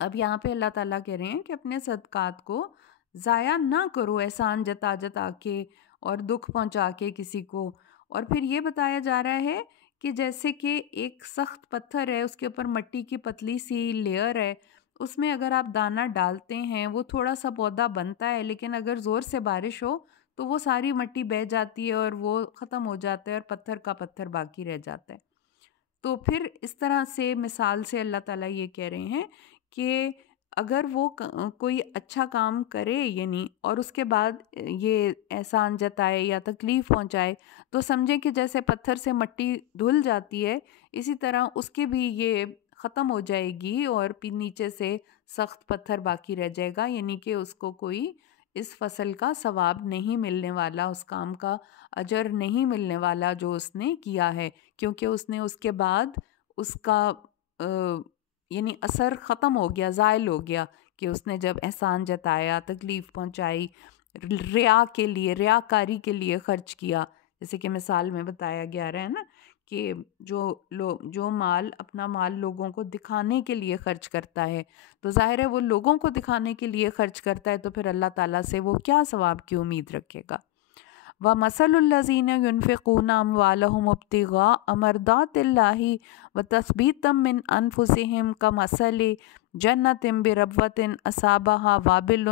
اب یہاں پہ اللہ تعالیٰ کہہ رہے ہیں کہ اپنے صدقات کو ضائع نہ کرو احسان جتا جتا کے اور دکھ پہنچا کے کسی کو۔ اور پھر یہ بتایا جا رہا ہے کہ جیسے کہ ایک سخت پتھر ہے، اس کے اوپر مٹی کی پتلی سی لیئر ہے، اس میں اگر آپ دانہ ڈالتے ہیں وہ تھوڑا سا پودا بنتا ہے، لیکن اگر زور سے بارش ہو تو وہ ساری مٹی بہہ جاتی ہے اور وہ ختم ہو جاتا ہے اور پتھر کا پتھر باقی رہ جاتا ہے۔ تو پھر اس طرح سے مثال سے اللہ تعالیٰ یہ کہہ رہے ہیں کہ اگر وہ کوئی اچھا کام کرے یعنی اور اس کے بعد یہ احسان جتائے یا تکلیف پہنچائے تو سمجھیں کہ جیسے پتھر سے مٹی دھل جاتی ہے، اسی طرح اس کے بھی یہ ختم ہو جائے گی اور نیچے سے سخت پتھر باقی رہ جائے گا، یعنی کہ اس کو کوئی اس فصل کا ثواب نہیں ملنے والا، اس کام کا اجر نہیں ملنے والا جو اس نے کیا ہے، کیونکہ اس نے اس کے بعد اس کا یعنی اثر ختم ہو گیا، زائل ہو گیا کہ اس نے جب احسان جتایا، تکلیف پہنچائی، ریا کے لیے، ریاکاری کے لیے خرچ کیا، جیسے کہ مثال میں بتایا گیا رہا ہے نا کہ جو مال اپنا مال لوگوں کو دکھانے کے لیے خرچ کرتا ہے، تو ظاہر ہے وہ لوگوں کو دکھانے کے لیے خرچ کرتا ہے تو پھر اللہ تعالیٰ سے وہ کیا ثواب کی امید رکھے گا۔ وَمَثَلُ الَّذِينَ يُنْفِقُونَ أَمْوَالَهُمُ ابْتِغَاءَ مَرْضَاتِ اللَّهِ وَتَثْبِيتًا مِّنْ أَنفُسِهِمْ كَمَثَلِ جَنَّةٍ بِرَبْوَةٍ أَصَابَهَا وَابِلٌ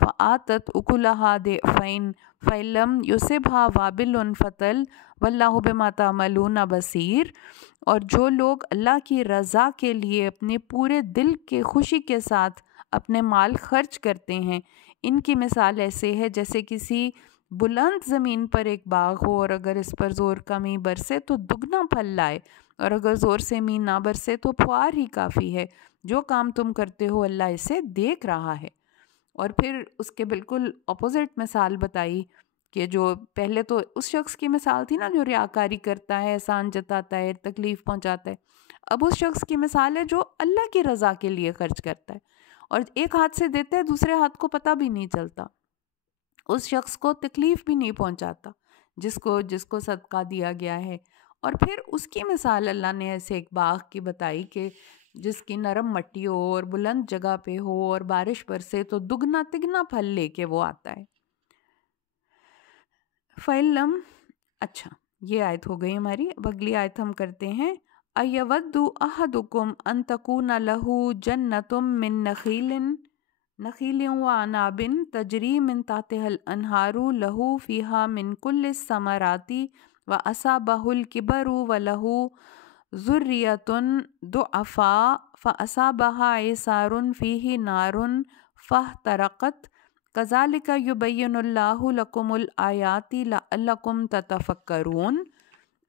فَآتَتْ أُكُلَهَا ضِعْفَيْنِ فَإِن لَّمْ يُصِبْهَا وَابِلٌ فَطَلٌ وَاللَّهُ بِمَا تَعْمَلُونَ بَصِيرٌ۔ اور جو لوگ اللہ کی رضا کے لیے اپنے پورے دل کے خوشی کے ساتھ اپنے مال خرچ کرتے ہیں، ان کی مثال ایسے ہے جیسے کسی بلند زمین پر ایک باغ ہو، اور اگر اس پر زور کا مینہ برسے تو دگنا پھل لائے، اور اگر زور سے مینہ نہ برسے تو پھوار ہی کافی ہے۔ جو کام تم کرتے ہو اللہ اسے دیکھ رہا ہے۔ اور پھر اس کے بالکل اپوزٹ مثال بتائی کہ جو پہلے تو اس شخص کی مثال تھی نا جو ریاکاری کرتا ہے، احسان جتاتا ہے، تکلیف پہنچاتا ہے، اب اس شخص کی مثال ہے جو اللہ کی رضا کے لیے خرچ کرتا ہے اور ایک ہاتھ سے دیتا ہے، دوسرے ہاتھ کو پتہ بھی نہیں چلتا، اس شخص کو تکلیف بھی نہیں پہنچاتا جس کو صدقہ دیا گیا ہے۔ اور پھر اس کی مثال اللہ نے ایسے ایک باغ کی بتائی کہ جس کی نرم مٹی ہو اور بلند جگہ پہ ہو اور بارش برسے تو دگنا تگنا پھل لے کے وہ آتا ہے۔ فَإِن اچھا یہ آیت ہو گئی ہماری، اب اگلی آیت ہم کرتے ہیں۔ أَيَوَدُّ أَحَدُكُمْ أَن تَكُونَ لَهُ جَنَّةٌ مِّن نَخِيلٍ وَأَعْنَابٍ تَجْرِي مِن تَحْتِهَا الْأَنْهَارُ لَهُ فِيهَا مِن كُلِّ الثَّمَرَاتِ وَأَصَابَهُ الْكِبَرُ وَلَهُ ذُرِّيَّةٌ ضُعَفَاءُ فَأَصَابَهَا إِعْصَارٌ فِيهِ نَارٌ فاحترقت کذالک یبین اللہ لکم الآیات لعلکم تتفکرون۔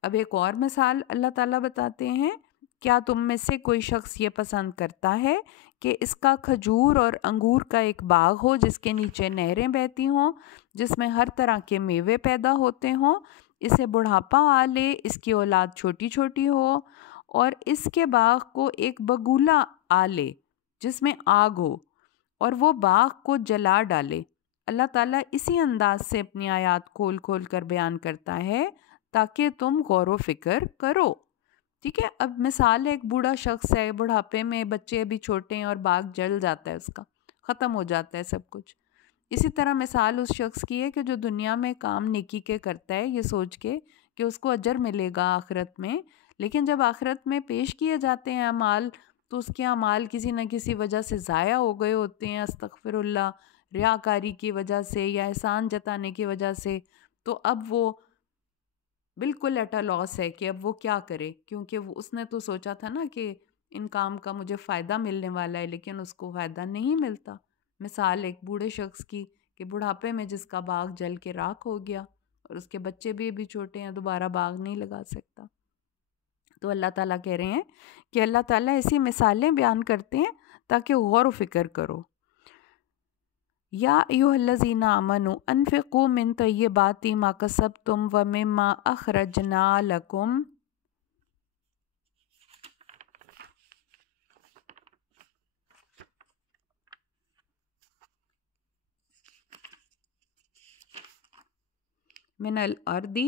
اب ایک اور مثال اللہ تعالیٰ بتاتے ہیں، کیا تم میں سے کوئی شخص یہ پسند کرتا ہے کہ اس کا کھجور اور انگور کا ایک باغ ہو جس کے نیچے نہریں بہتی ہوں، جس میں ہر طرح کے میوے پیدا ہوتے ہوں، اسے بڑھاپا آ لے، اس کی اولاد چھوٹی چھوٹی ہو، اور اس کے باغ کو ایک بگولا آ لے جس میں آگ ہو اور وہ باغ کو جلا ڈالے۔ اللہ تعالیٰ اسی انداز سے اپنی آیات کھول کھول کر بیان کرتا ہے تاکہ تم غور و فکر کرو۔ ٹھیک ہے، اب مثال ایک بوڑھا شخص ہے، بڑھاپے میں، بچے ابھی چھوٹے ہیں اور باغ جل جاتا ہے، اس کا ختم ہو جاتا ہے سب کچھ۔ اسی طرح مثال اس شخص کی ہے کہ جو دنیا میں کام نیکی کے کرتا ہے یہ سوچ کے کہ اس کو اجر ملے گا آخرت میں، لیکن جب آخرت میں پیش کیے جاتے ہیں اعمال تو اس کے اعمال کسی نہ کسی وجہ سے ضائع ہو گئے ہوتے ہیں، استغفر اللہ، ریاکاری کی وجہ سے یا احسان جتانے کی وجہ سے، تو اب وہ بالکل ایٹ اے لاس ہے کہ اب وہ کیا کرے، کیونکہ اس نے تو سوچا تھا نا کہ ان کام کا مجھے فائدہ ملنے والا ہے، لیکن اس کو فائدہ نہیں ملتا۔ مثال ایک بوڑھے شخص کی کہ بڑھاپے میں جس کا باغ جل کے راکھ ہو گیا اور اس کے بچے بھی چھوٹے ہیں، دوبارہ باغ نہیں لگا سکتا۔ تو اللہ تعالیٰ کہہ رہے ہیں کہ اللہ تعالیٰ ایسی مثالیں بیان کرتے ہیں تاکہ غور و فکر کرو۔ یا ایھا الذین آمنوا انفقوا من طیبات ما کسبتم ومما اخرجنا لکم من الارض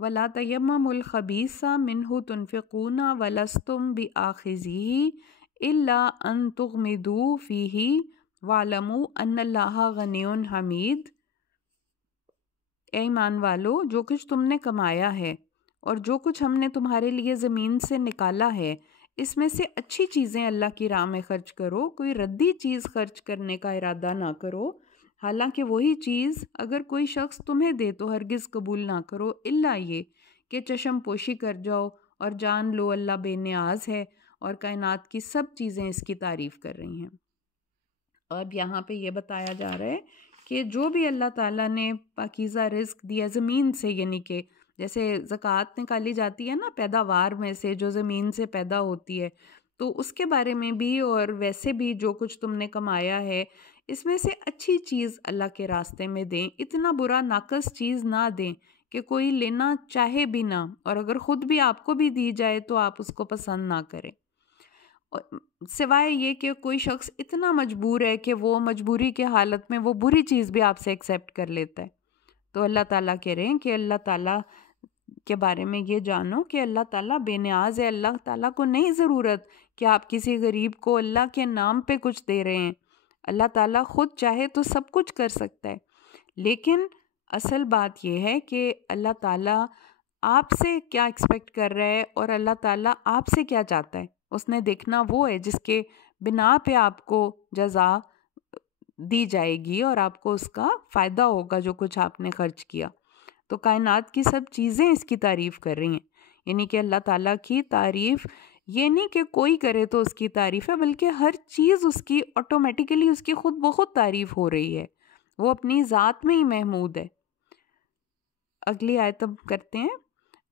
ولا تیمموا الخبیث منہ تنفقون ولستم بآخذیہ الا ان تغمضوا فیہ وَاعْلَمُوا أَنَّ اللَّهَ غَنِيٌّ حَمِيدٌ۔ اے ایمان والو، جو کچھ تم نے کمایا ہے اور جو کچھ ہم نے تمہارے لیے زمین سے نکالا ہے، اس میں سے اچھی چیزیں اللہ کی راہ میں خرچ کرو، کوئی ردی چیز خرچ کرنے کا ارادہ نہ کرو، حالانکہ وہی چیز اگر کوئی شخص تمہیں دے تو ہرگز قبول نہ کرو، الا یہ کہ چشم پوشی کر جاؤ اور جان لو اللہ بے نیاز ہے اور کائنات کی سب چیزیں اس کی تعریف کر رہی ہیں۔ اب یہاں پہ یہ بتایا جا رہا ہے کہ جو بھی اللہ تعالیٰ نے پاکیزہ رزق دیا زمین سے، یعنی کہ جیسے زکوٰۃ نکالی جاتی ہے نا پیداوار میں سے جو زمین سے پیدا ہوتی ہے، تو اس کے بارے میں بھی اور ویسے بھی جو کچھ تم نے کمایا ہے اس میں سے اچھی چیز اللہ کے راستے میں دیں، اتنا برا ناقص چیز نہ دیں کہ کوئی لینا چاہے بھی نہ، اور اگر خود بھی آپ کو بھی دی جائے تو آپ اس کو پسند نہ کریں، سوائے یہ کہ کوئی شخص اتنا مجبور ہے کہ وہ مجبوری کے حالت میں وہ بری چیز بھی آپ سے ایکسیپٹ کر لیتا ہے۔ تو اللہ تعالیٰ کہہ رہے ہیں کہ اللہ تعالیٰ کے بارے میں یہ جانو کہ اللہ تعالیٰ بے نیاز ہے، اللہ تعالیٰ کو نہیں ضرورت کہ آپ کسی غریب کو اللہ کے نام پہ کچھ دے رہے ہیں، اللہ تعالیٰ خود چاہے تو سب کچھ کر سکتا ہے، لیکن اصل بات یہ ہے کہ اللہ تعالیٰ آپ سے کیا ایکسپیکٹ کر رہا ہے اور اللہ تعالیٰ آپ سے کیا چاہتا ہے، اس نے دیکھنا وہ ہے جس کے بنا پہ آپ کو جزا دی جائے گی اور آپ کو اس کا فائدہ ہوگا جو کچھ آپ نے خرچ کیا۔ تو کائنات کی سب چیزیں اس کی تعریف کر رہی ہیں، یعنی کہ اللہ تعالیٰ کی تعریف یہ نہیں کہ کوئی کرے تو اس کی تعریف ہے، بلکہ ہر چیز اس کی آٹومیٹیکلی اس کی خود بخود تعریف ہو رہی ہے، وہ اپنی ذات میں ہی محمود ہے۔ اگلی آیت اب کرتے ہیں،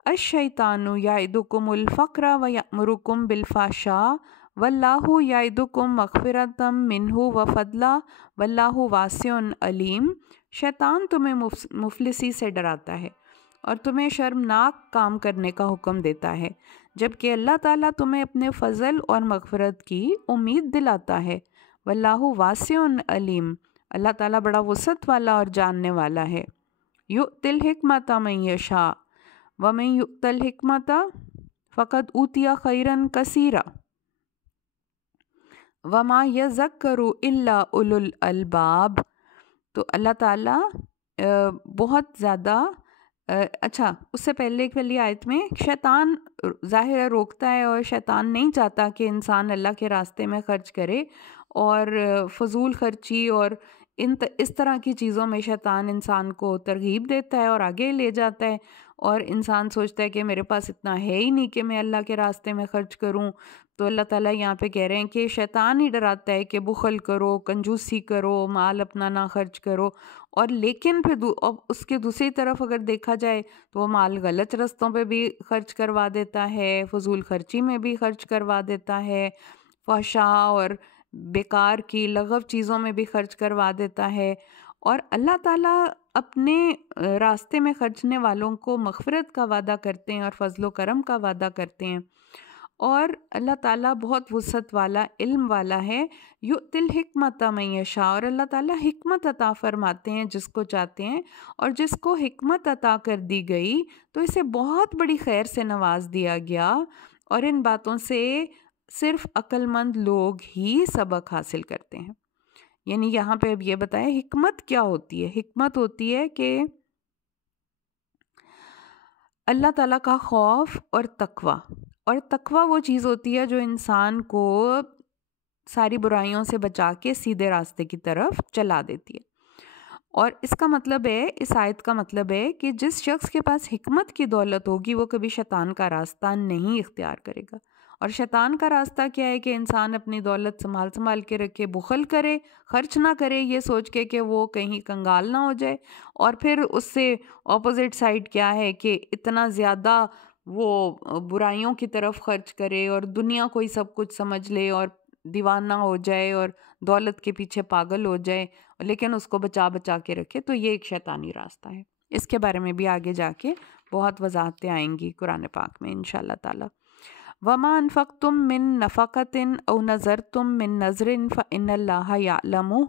الشیطان یعدکم الفقر ویأمرکم بالفحشاء واللہ یعدکم مغفرۃ منہ وفضلا واللہ واسع علیم۔ شیطان تمہیں مفلسی سے ڈراتا ہے اور تمہیں شرمناک کام کرنے کا حکم دیتا ہے، جبکہ اللہ تعالیٰ تمہیں اپنے فضل اور مغفرت کی امید دلاتا ہے۔ واللہ واسع علیم، اللہ تعالیٰ بڑا وسعت والا اور جاننے والا ہے۔ یؤتی الحکمۃ من یشاء ومن یؤت الحکمۃ فقد اوتی خیرا کثیرا وما یذکر الا اولو الالباب۔ تو اللہ تعالیٰ بہت زیادہ اچھا، اس سے پہلے پہلی آیت میں شیطان ظاہر ہے روکتا ہے، اور شیطان نہیں چاہتا کہ انسان اللہ کے راستے میں خرچ کرے، اور فضول خرچی اور اس طرح کی چیزوں میں شیطان انسان کو ترغیب دیتا ہے اور آگے لے جاتا ہے، اور انسان سوچتا ہے کہ میرے پاس اتنا ہے ہی نہیں کہ میں اللہ کے راستے میں خرچ کروں۔ تو اللہ تعالیٰ یہاں پہ کہہ رہے ہیں کہ شیطان ہی ڈراتا ہے کہ بخل کرو، کنجوسی کرو، مال اپنا نہ خرچ کرو، اور لیکن پھر اس کے دوسری طرف اگر دیکھا جائے تو وہ مال غلط رستوں پہ بھی خرچ کروا دیتا ہے، فضول خرچی میں بھی خرچ کروا دیتا ہے، فحشاء اور بیکار کی لغو چیزوں میں بھی خرچ کروا دیتا ہے۔ اور اللہ تعالیٰ اپنے راستے میں خرچنے والوں کو مغفرت کا وعدہ کرتے ہیں اور فضل و کرم کا وعدہ کرتے ہیں، اور اللہ تعالیٰ بہت وسعت والا، علم والا ہے۔ یؤتی الحکمۃ من یشاء، اور اللہ تعالیٰ حکمت عطا فرماتے ہیں جس کو چاہتے ہیں، اور جس کو حکمت عطا کر دی گئی تو اسے بہت بڑی خیر سے نواز دیا گیا، اور ان باتوں سے صرف عقل مند لوگ ہی سبق حاصل کرتے ہیں۔ یعنی یہاں پہ اب یہ بتائیں حکمت کیا ہوتی ہے۔ حکمت ہوتی ہے کہ اللہ تعالیٰ کا خوف اور تقوی، اور تقوی وہ چیز ہوتی ہے جو انسان کو ساری برائیوں سے بچا کے سیدھے راستے کی طرف چلا دیتی ہے۔ اور اس کا مطلب ہے، اس آیت کا مطلب ہے کہ جس شخص کے پاس حکمت کی دولت ہوگی وہ کبھی شیطان کا راستہ نہیں اختیار کرے گا۔ اور شیطان کا راستہ کیا ہے کہ انسان اپنی دولت سنبھال کے رکھے، بخل کرے، خرچ نہ کرے یہ سوچ کے کہ وہ کہیں کنگال نہ ہو جائے، اور پھر اس سے اپوزٹ سائڈ کیا ہے کہ اتنا زیادہ وہ برائیوں کی طرف خرچ کرے اور دنیا کو ہی سب کچھ سمجھ لے اور دیوانہ ہو جائے اور دولت کے پیچھے پاگل ہو جائے، لیکن اس کو بچا کے رکھے۔ تو یہ ایک شیطانی راستہ ہے۔ اس کے بارے میں بھی آگے جا کے بہت وضاحتیں آئیں گی قرآن پاک میں انشاءاللہ تعالی۔ وَمَا أَنفَقْتُم مِّن نَفَقَةٍ أَوْ نَذَرْتُم مِّن نَذْرٍ فَإِنَّ اللَّهَ يَعْلَمُهُ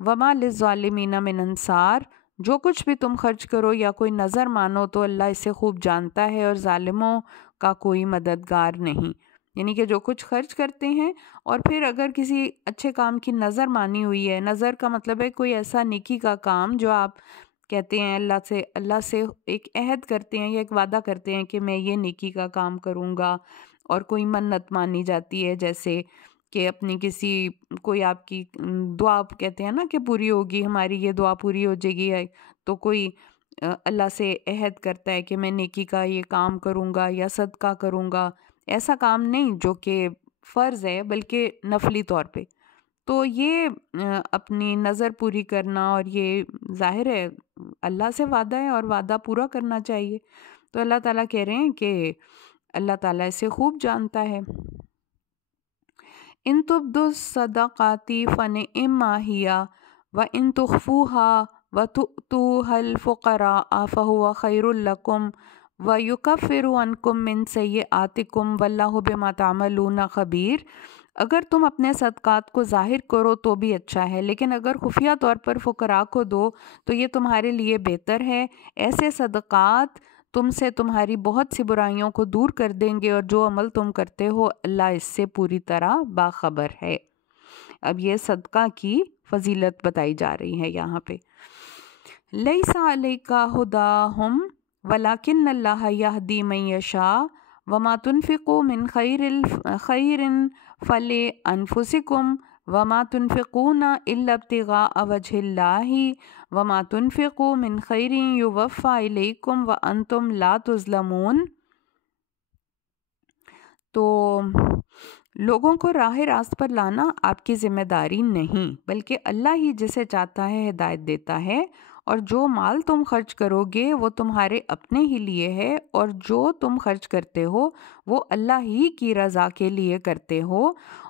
وَمَا لِلظَّالِمِينَ مِنْ أَنصَارٍ، جو کچھ بھی تم خرچ کرو یا کوئی نظر مانو تو اللہ اسے خوب جانتا ہے، اور ظالموں کا کوئی مددگار نہیں۔ یعنی کہ جو کچھ خرچ کرتے ہیں، اور پھر اگر کسی اچھے کام کی نظر مانی ہوئی ہے، نظر کا مطلب ہے کوئی ایسا نیکی کا کام جو آپ کہتے ہیں اللہ سے ایک عہد کرتے ہیں یا ایک وعدہ کرتے ہیں کہ میں یہ نیکی کا کام کروں گا، اور کوئی منت مانی جاتی ہے جیسے کہ اپنی کوئی آپ کی دعا کہتے ہیں نا کہ پوری ہوگی، ہماری یہ دعا پوری ہو جائے گی، تو کوئی اللہ سے عہد کرتا ہے کہ میں نیکی کا یہ کام کروں گا یا صدقہ کروں گا، ایسا کام نہیں جو کہ فرض ہے بلکہ نفلی طور پہ، تو یہ اپنی نظر پوری کرنا، اور یہ ظاہر ہے اللہ سے وعدہ ہے اور وعدہ پورا کرنا چاہیے۔ تو اللہ تعالیٰ کہہ رہے ہیں کہ اللہ تعالیٰ اسے خوب جانتا ہے۔ ان تبدوا الصدقات فنعما ہی وان تخفوها وتؤتوها الفقراء فهو خیر لکم وَيُكَفِّرُ عَنْكُم مِّن سَيِّئَاتِكُمْ وَاللَّهُ بِمَا تَعْمَلُونَ خَبِيرٌ۔ اگر تم اپنے صدقات کو ظاہر کرو تو بھی اچھا ہے، لیکن اگر خفیہ طور پر فقراء کو دو تو یہ تمہارے لیے بہتر ہے۔ ایسے صدقات تم سے تمہاری بہت سی برائیوں کو دور کر دیں گے، اور جو عمل تم کرتے ہو اللہ اس سے پوری طرح باخبر ہے۔ اب یہ صدقہ کی فضیلت بتائی جا رہی ہے یہاں پہ۔ لَيْسَ عَلَيْكَ هُدَاهُمْ وَلَكِنَّ اللَّهَ يَهْدِي مَن يَشَاءُ وَمَا تُنْفِقُوا مِنْ خَيْرٍ فَلِأَنفُسِكُمْ وَمَا تُنْفِقُونَ إِلَّا ابْتِغَاءَ وَجْهِ اللَّهِ وَمَا تُنْفِقُوا مِنْ خَيْرٍ يُوَفَّى إِلَيْكُمْ وَأَنْتُمْ لَا تُظْلَمُونَ۔ تو لوگوں کو راہ راست پر لانا آپ کی ذمہ داری نہیں، بلکہ اللہ ہی جسے چاہتا ہے ہدایت دیتا ہے، اور جو مال تم خرچ کرو گے وہ تمہارے اپنے ہی لیے ہے، اور جو تم خرچ کرتے ہو وہ اللہ ہی کی رضا کے لیے کرتے ہو،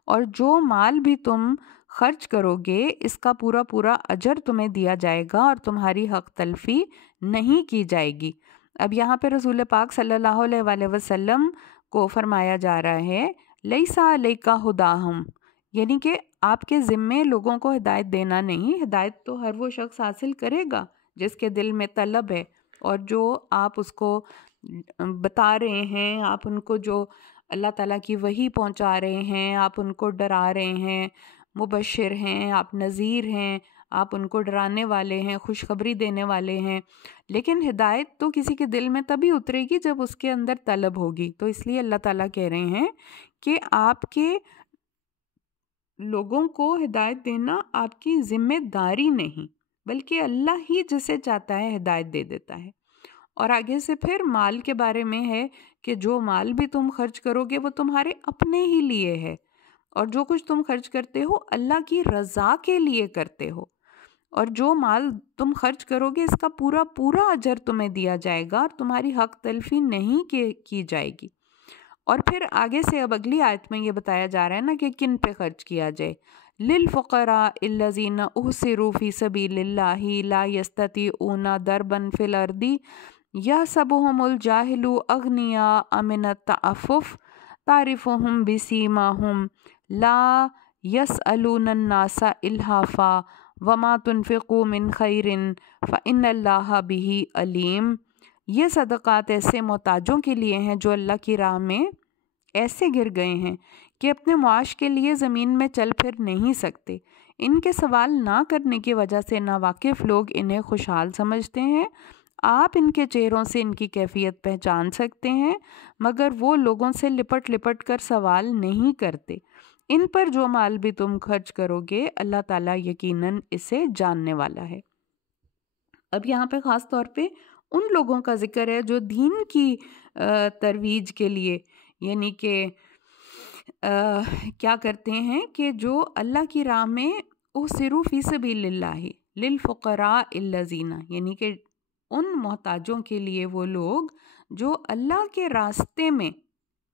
اور جو مال بھی تم خرچ کرو گے اس کا پورا اجر تمہیں دیا جائے گا، اور تمہاری حق تلفی نہیں کی جائے گی۔ اب یہاں پہ رسول پاک صلی اللہ علیہ وآلہ وسلم کو فرمایا جا رہا ہے لیس علیک ہداہم، یعنی کہ آپ کے ذمے لوگوں کو ہدایت دینا نہیں، ہدایت تو ہر وہ شخص حاصل کرے گا جس کے دل میں طلب ہے، اور جو آپ اس کو بتا رہے ہیں، آپ ان کو جو اللہ تعالیٰ کی وحی پہنچا رہے ہیں، آپ ان کو ڈرا رہے ہیں، مبشر ہیں، آپ نذیر ہیں، آپ ان کو ڈرانے والے ہیں، خوشخبری دینے والے ہیں، لیکن ہدایت تو کسی کے دل میں تبھی اترے گی جب اس کے اندر طلب ہوگی۔ تو اس لیے اللہ تعالیٰ کہہ رہے ہیں کہ آپ کے لوگوں کو ہدایت دینا آپ کی ذمہ داری نہیں، بلکہ اللہ ہی جسے چاہتا ہے ہدایت دے دیتا ہے۔ اور آگے سے پھر مال کے بارے میں ہے کہ جو مال بھی تم خرچ کرو گے وہ تمہارے اپنے ہی لیے ہے، اور جو کچھ تم خرچ کرتے ہو اللہ کی رضا کے لیے کرتے ہو، اور جو مال تم خرچ کرو گے اس کا پورا پورا اجر تمہیں دیا جائے گا، اور تمہاری حق تلفی نہیں کی جائے گی۔ اور پھر آگے سے اب اگلی آیت میں یہ بتایا جا رہا ہے نا کہ کن پہ خرچ کیا جائے۔ للفقراء الذین احصروا فی سبیل اللہ لا یستطیعون ضربا فی الارض یحسبهم الجاہل اغنیاء من التعفف تعرفهم بسیماہم لا یسألون الناس الحافا وما تنفقوا من خیر فإن اللہ بہ علیم۔ یہ صدقات ایسے محتاجوں کے لیے ہیں جو اللہ کی راہ میں ایسے گر گئے ہیں کہ اپنے معاش کے لیے زمین میں چل پھر نہیں سکتے۔ ان کے سوال نہ کرنے کی وجہ سے ناواقف لوگ انہیں خوشحال سمجھتے ہیں۔ آپ ان کے چہروں سے ان کی کیفیت پہچان سکتے ہیں، مگر وہ لوگوں سے لپٹ لپٹ کر سوال نہیں کرتے۔ ان پر جو مال بھی تم خرچ کرو گے اللہ تعالیٰ یقیناً اسے جاننے والا ہے۔ اب یہاں پہ خاص طور پہ ان لوگوں کا ذکر ہے جو دین کی ترویج کے لیے، یعنی کہ کیا کرتے ہیں کہ جو اللہ کی راہ میں احصروا فی سبیل اللہ للفقراء الذین، یعنی کہ ان محتاجوں کے لیے وہ لوگ جو اللہ کے راستے میں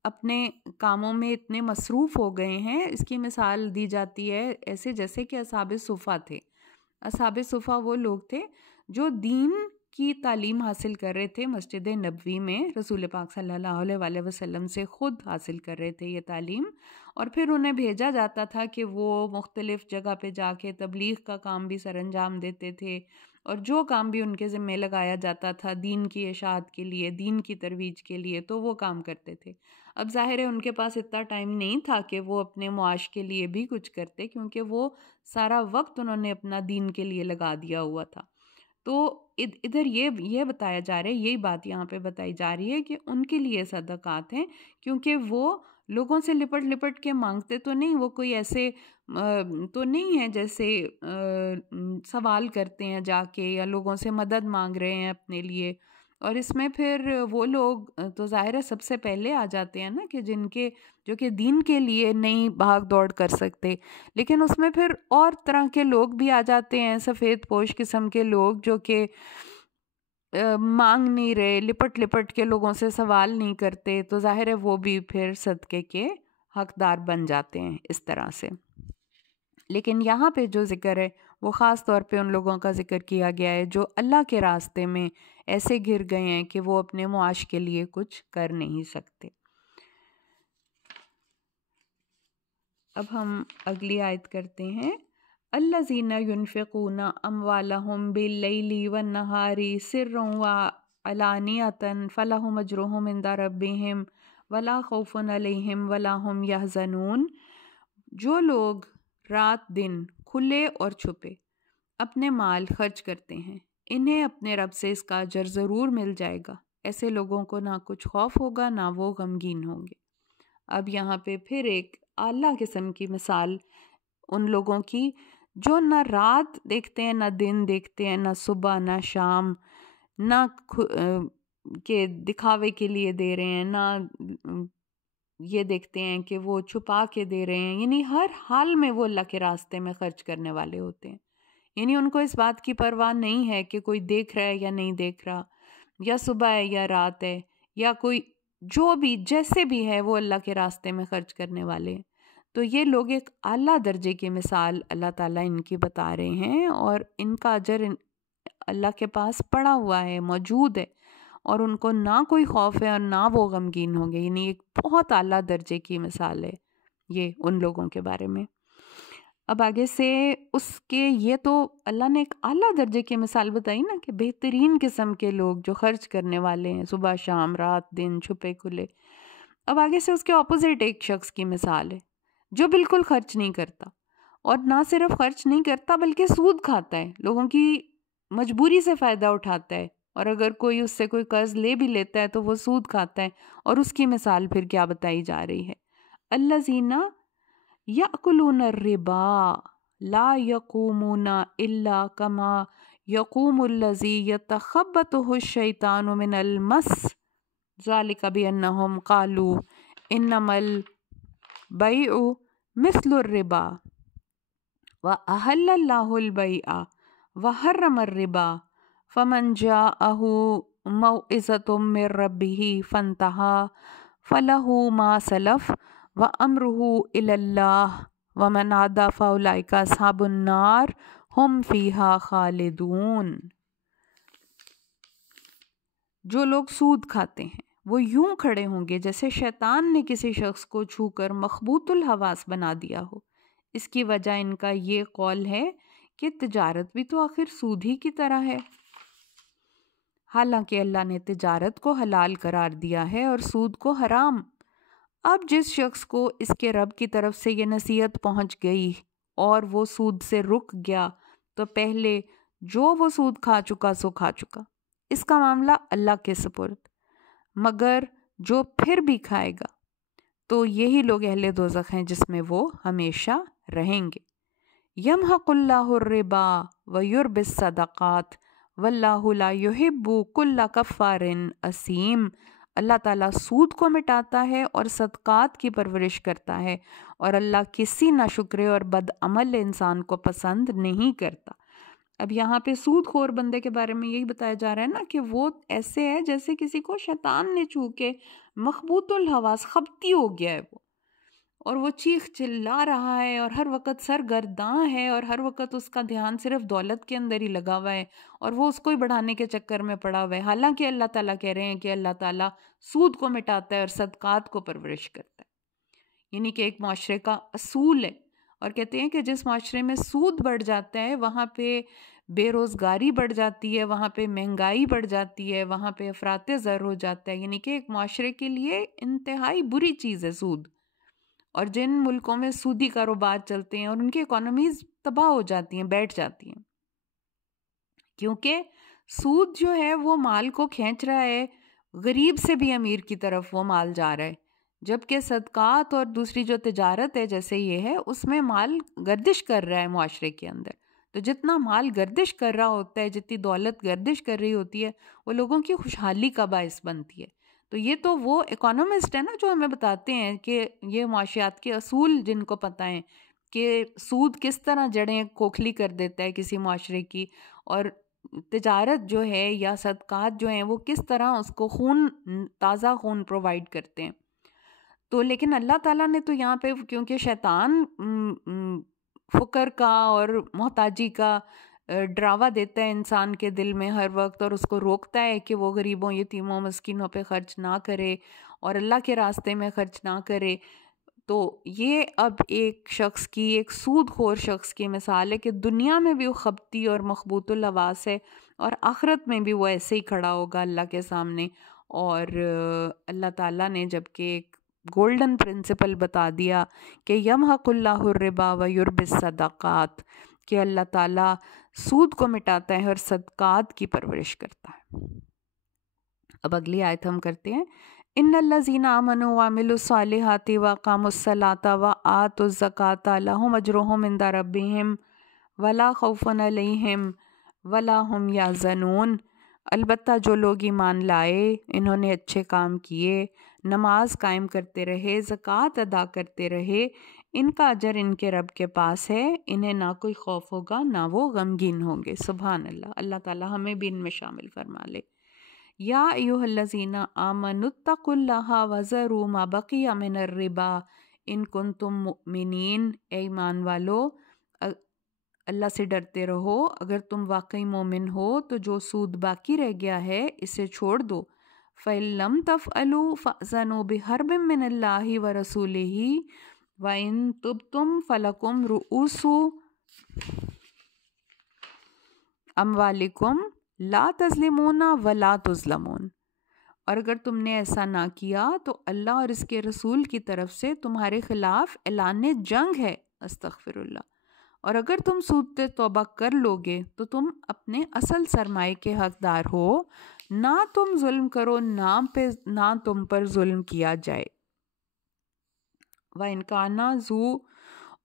اپنے کاموں میں اتنے مصروف ہو گئے ہیں۔ اس کی مثال دی جاتی ہے ایسے جیسے کہ اصحاب صفہ تھے۔ اصحاب صفہ وہ لوگ تھے جو دین کی تعلیم حاصل کر رہے تھے مسجد نبوی میں، رسول پاک صلی اللہ علیہ وآلہ وسلم سے خود حاصل کر رہے تھے یہ تعلیم، اور پھر انہیں بھیجا جاتا تھا کہ وہ مختلف جگہ پہ جا کے تبلیغ کا کام بھی سر انجام دیتے تھے، اور جو کام بھی ان کے ذمہ لگایا جاتا تھا دین کی اشاعت کے لیے، دین کی ترویج کے لیے، تو وہ کام کرتے تھے۔ اب ظاہر ہے ان کے پاس اتنا ٹائم نہیں تھا کہ وہ اپنے معاش کے لیے بھی کچھ کرتے، کیونکہ وہ سارا وقت انہوں نے اپنا دین کے لیے لگا دیا ہوا تھا۔ تو ادھر یہ بتایا جا رہا ہے، یہی بات یہاں پہ بتائی جا رہی ہے کہ ان کے لیے صدقات ہیں، کیونکہ وہ لوگوں سے لپٹ لپٹ کے مانگتے تو نہیں، وہ کوئی ایسے تو نہیں ہے جیسے سوال کرتے ہیں جا کے یا لوگوں سے مدد مانگ رہے ہیں اپنے لیے۔ اور اس میں پھر وہ لوگ تو ظاہر ہے سب سے پہلے آ جاتے ہیں نا کہ جو کہ دین کے لیے نہیں بھاگ دوڑ کر سکتے، لیکن اس میں پھر اور طرح کے لوگ بھی آ جاتے ہیں، سفید پوش قسم کے لوگ جو کہ مانگ نہیں رہے، لپٹ لپٹ کے لوگوں سے سوال نہیں کرتے، تو ظاہر ہے وہ بھی پھر صدقے کے حقدار بن جاتے ہیں اس طرح سے۔ لیکن یہاں پہ جو ذکر ہے وہ خاص طور پہ ان لوگوں کا ذکر کیا گیا ہے جو اللہ کے راستے میں ایسے گر گئے ہیں کہ وہ اپنے معاش کے لیے کچھ کر نہیں سکتے۔ اب ہم اگلی آیت کرتے ہیں۔ الذین ينفقون اموالهم باللیل والنہار سرا وعلانیۃ فلہم اجرہم عند ربہم ولا خوف علیہم ولا ہم یحزنون۔ جو لوگ رات دن کھلے اور چھپے اپنے مال خرچ کرتے ہیں انہیں اپنے رب سے اس کا اجر ضرور مل جائے گا، ایسے لوگوں کو نہ کچھ خوف ہوگا نہ وہ غمگین ہوں گے۔ اب یہاں پہ پھر ایک اعلیٰ قسم کی مثال ان لوگوں کی جو نہ رات دیکھتے ہیں، نہ دن دیکھتے ہیں، نہ صبح نہ شام، نہ کہ دکھاوے کے لیے دے رہے ہیں، نہ یہ دیکھتے ہیں کہ وہ چھپا کے دے رہے ہیں، یعنی ہر حال میں وہ اللہ کے راستے میں خرچ کرنے والے ہوتے ہیں۔ یعنی ان کو اس بات کی پرواہ نہیں ہے کہ کوئی دیکھ رہا ہے یا نہیں دیکھ رہا، یا صبح ہے یا رات ہے، یا کوئی جو بھی جیسے بھی ہے وہ اللہ کے راستے میں خرچ کرنے والے ہیں۔ تو یہ لوگ ایک اعلیٰ درجے کی مثال اللہ تعالیٰ ان کی بتا رہے ہیں، اور ان کا اجر اللہ کے پاس پڑا ہوا ہے، موجود ہے، اور ان کو نہ کوئی خوف ہے اور نہ وہ غمگین ہوں گے۔ یعنی ایک بہت اعلیٰ درجے کی مثال ہے یہ ان لوگوں کے بارے میں۔ اب آگے سے اس کے یہ تو اللہ نے ایک اعلیٰ درجے کی مثال بتائی نا کہ بہترین قسم کے لوگ جو خرچ کرنے والے ہیں صبح شام رات دن چھپے کھلے۔ اب آگے سے اس کے اپوزٹ ایک شخص کی مثال ہے جو بالکل خرچ نہیں کرتا، اور نہ صرف خرچ نہیں کرتا بلکہ سود کھاتا ہے، لوگوں کی مجبوری سے فائدہ اٹھاتا ہے، اور اگر کوئی اس سے کوئی قرض لے بھی لیتا ہے تو وہ سود کھاتا ہے۔ اور اس کی مثال پھر کیا بتائی جا رہی ہے؟ الذین یأکلون الربا لا یقومون الا کما یقوم الذی یتخبطہ الشیطان من المس ذلک بانہم قالوا انما البیع مثل الربا وأحل اللہ البیع وحرم الربا فمن جاءہ موعظۃ من ربہ فانتہى فلہ ما سلف وامرہ الی اللہ ومن عاد فاولئک اصحاب النار ہم فیہا خالدون۔ جو لوگ سود کھاتے ہیں وہ یوں کھڑے ہوں گے جیسے شیطان نے کسی شخص کو چھو کر مخبوط الحواس بنا دیا ہو۔ اس کی وجہ ان کا یہ قول ہے کہ تجارت بھی تو آخر سود ہی کی طرح ہے، حالانکہ اللہ نے تجارت کو حلال قرار دیا ہے اور سود کو حرام۔ اب جس شخص کو اس کے رب کی طرف سے یہ نصیحت پہنچ گئی اور وہ سود سے رک گیا تو پہلے جو وہ سود کھا چکا سو کھا چکا، اس کا معاملہ اللہ کے سپرد، مگر جو پھر بھی کھائے گا تو یہی لوگ اہل دوزخ ہیں جس میں وہ ہمیشہ رہیں گے۔ یمحق اللہ الربا ویربی الصدقات واللہ لا یحب کل کفار اثیم۔ اللہ تعالیٰ سود کو مٹاتا ہے اور صدقات کی پرورش کرتا ہے، اور اللہ کسی ناشکرے اور بد عمل انسان کو پسند نہیں کرتا۔ اب یہاں پہ سود خور بندے کے بارے میں یہی بتایا جا رہا ہے نا کہ وہ ایسے ہے جیسے کسی کو شیطان نے چھو کے مخبوط الحواس خبتی ہو گیا ہے اور وہ چیخ چلا رہا ہے اور ہر وقت سرگرداں ہے اور ہر وقت اس کا دھیان صرف دولت کے اندر ہی لگا ہوا ہے اور وہ اس کو ہی بڑھانے کے چکر میں پڑا ہوا ہے، حالانکہ اللہ تعالیٰ کہہ رہے ہیں کہ اللہ تعالیٰ سود کو مٹاتا ہے اور صدقات کو پرورش کرتا ہے، یعنی کہ ایک معاشرے کا اصول ہے۔ اور کہتے ہیں کہ جس معاشرے میں سود بڑھ جاتا ہے وہاں پہ بے روزگاری بڑھ جاتی ہے، وہاں پہ مہنگائی بڑھ جاتی ہے، وہاں پہ افراط زر ہو جاتا ہے، یعنی کہ ایک معاشرے کے لیے انتہائی بری چیز ہے سود۔ اور جن ملکوں میں سودی کاروبار چلتے ہیں اور ان کی اکانومیز تباہ ہو جاتی ہیں، بیٹھ جاتی ہیں، کیونکہ سود جو ہے وہ مال کو کھینچ رہا ہے، غریب سے بھی امیر کی طرف وہ مال جا رہا ہے، جبکہ صدقات اور دوسری جو تجارت ہے جیسے یہ ہے اس میں مال گردش کر رہا ہے معاشرے کے اندر۔ تو جتنا مال گردش کر رہا ہوتا ہے، جتنی دولت گردش کر رہی ہوتی ہے، وہ لوگوں کی خوشحالی کا باعث بنتی ہے۔ تو یہ تو وہ اکانومسٹ ہیں نا جو ہمیں بتاتے ہیں کہ یہ معاشیات کے اصول جن کو پتہ ہیں کہ سود کس طرح جڑیں کھوکھلی کر دیتا ہے کسی معاشرے کی، اور تجارت جو ہے یا صدقات جو ہیں وہ کس طرح اس کو خون، تازہ خون پرووائڈ کرتے ہیں۔ تو لیکن اللہ تعالیٰ نے تو یہاں پہ کیونکہ شیطان فقر کا اور محتاجی کا ڈراوا دیتا ہے انسان کے دل میں ہر وقت، اور اس کو روکتا ہے کہ وہ غریبوں، یتیموں، مسکینوں پہ خرچ نہ کرے اور اللہ کے راستے میں خرچ نہ کرے۔ تو یہ اب ایک شخص کی، ایک سود خور شخص کی مثال ہے کہ دنیا میں بھی وہ خبتی اور مخبوط الحواس ہے، اور آخرت میں بھی وہ ایسے ہی کھڑا ہوگا اللہ کے سامنے۔ اور اللہ تعالیٰ نے جبکہ ایک گولڈن پرنسپل بتا دیا کہ یمحق اللہ الربا ویربی الصدقات، کہ اللہ تعالیٰ سود کو مٹاتا ہے اور صدقات کی پرورش کرتا ہے۔ اب اگلی آیت ہم کرتے ہیں، ان الذین آمنوا وعملوا الصالحات واقاموا الصلاۃ وآتوا الزکاۃ لہم اجرہم عند ربہم ولا خوف علیہم ولا ہم یحزنون۔ البتہ جو لوگ ایمان لائے، انہوں نے اچھے کام کیے، نماز قائم کرتے رہے، زکوٰۃ ادا کرتے رہے، ان کا اجر ان کے رب کے پاس ہے، انہیں نہ کوئی خوف ہوگا نہ وہ غمگین ہوں گے۔ سبحان اللہ، اللہ تعالیٰ ہمیں بھی ان میں شامل فرما لے۔ یا ایھا الذین آمنوا اتقوا اللہ وذروا ما بقی من الربا ان کنتم مؤمنین۔ اے ایمان والو، اللہ سے ڈرتے رہو، اگر تم واقعی مومن ہو تو جو سود باقی رہ گیا ہے اسے چھوڑ دو۔ فَإِن لَّمْ تَفْعَلُوا فَأْذَنُوا بِحَرْبٍ مِّنَ اللَّهِ وَرَسُولِهِ وَإِن تُبْتُمْ فَلَكُمْ رُءُوسُ أَمْوَالِكُمْ لَا تَظْلِمُونَ وَلَا تُظْلَمُونَ۔ اور اگر تم نے ایسا نہ کیا تو اللہ اور اس کے رسول کی طرف سے تمہارے خلاف اعلان جنگ ہے، استغفر اللہ، اور اگر تم سود سے توبہ کر لوگے تو تم اپنے اصل سرمایہ کے حقدار ہو، نہ تم ظلم کرو، نہ تم پر ظلم کیا جائے۔ وَإِن كَانَ ذُو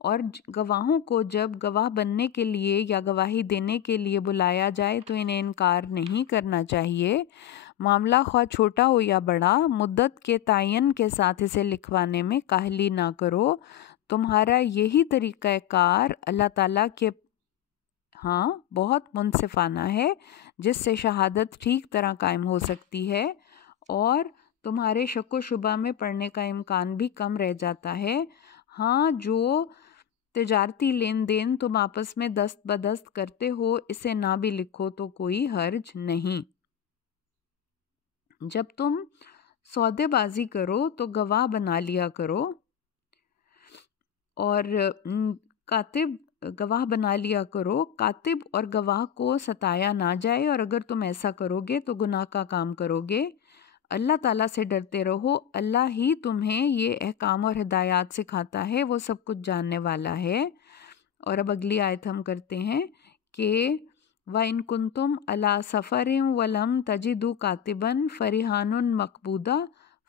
اور گواہوں کو جب گواہ بننے کے لیے یا گواہی دینے کے لیے بلایا جائے تو انہیں انکار نہیں کرنا چاہیے۔ معاملہ خواہ چھوٹا ہو یا بڑا، مدت کے تعین کے ساتھ اسے لکھوانے میں کاہلی نہ کرو۔ تمہارا یہی طریقہ کار اللہ تعالیٰ کے ہاں بہت منصفانہ ہے، جس سے شہادت ٹھیک طرح قائم ہو سکتی ہے اور تمہارے شک و شبہ میں پڑنے کا امکان بھی کم رہ جاتا ہے۔ ہاں، جو تجارتی لین دین تم آپس میں دست بدست کرتے ہو اسے نہ بھی لکھو تو کوئی حرج نہیں۔ جب تم سودے بازی کرو تو گواہ بنا لیا کرو اور کاتب اور گواہ کو ستایا نہ جائے، اور اگر تم ایسا کرو گے تو گناہ کا کام کرو گے۔ اللہ تعالیٰ سے ڈرتے رہو، اللہ ہی تمہیں یہ احکام اور ہدایات سکھاتا ہے، وہ سب کچھ جاننے والا ہے۔ اور اب اگلی آیت ہم کرتے ہیں کہ وَإِن كُنتُمْ عَلَى سَفَرٍ وَلَمْ تَجِدُوا كَاتِبًا فَرِهَانٌ مَقْبُودَةٌ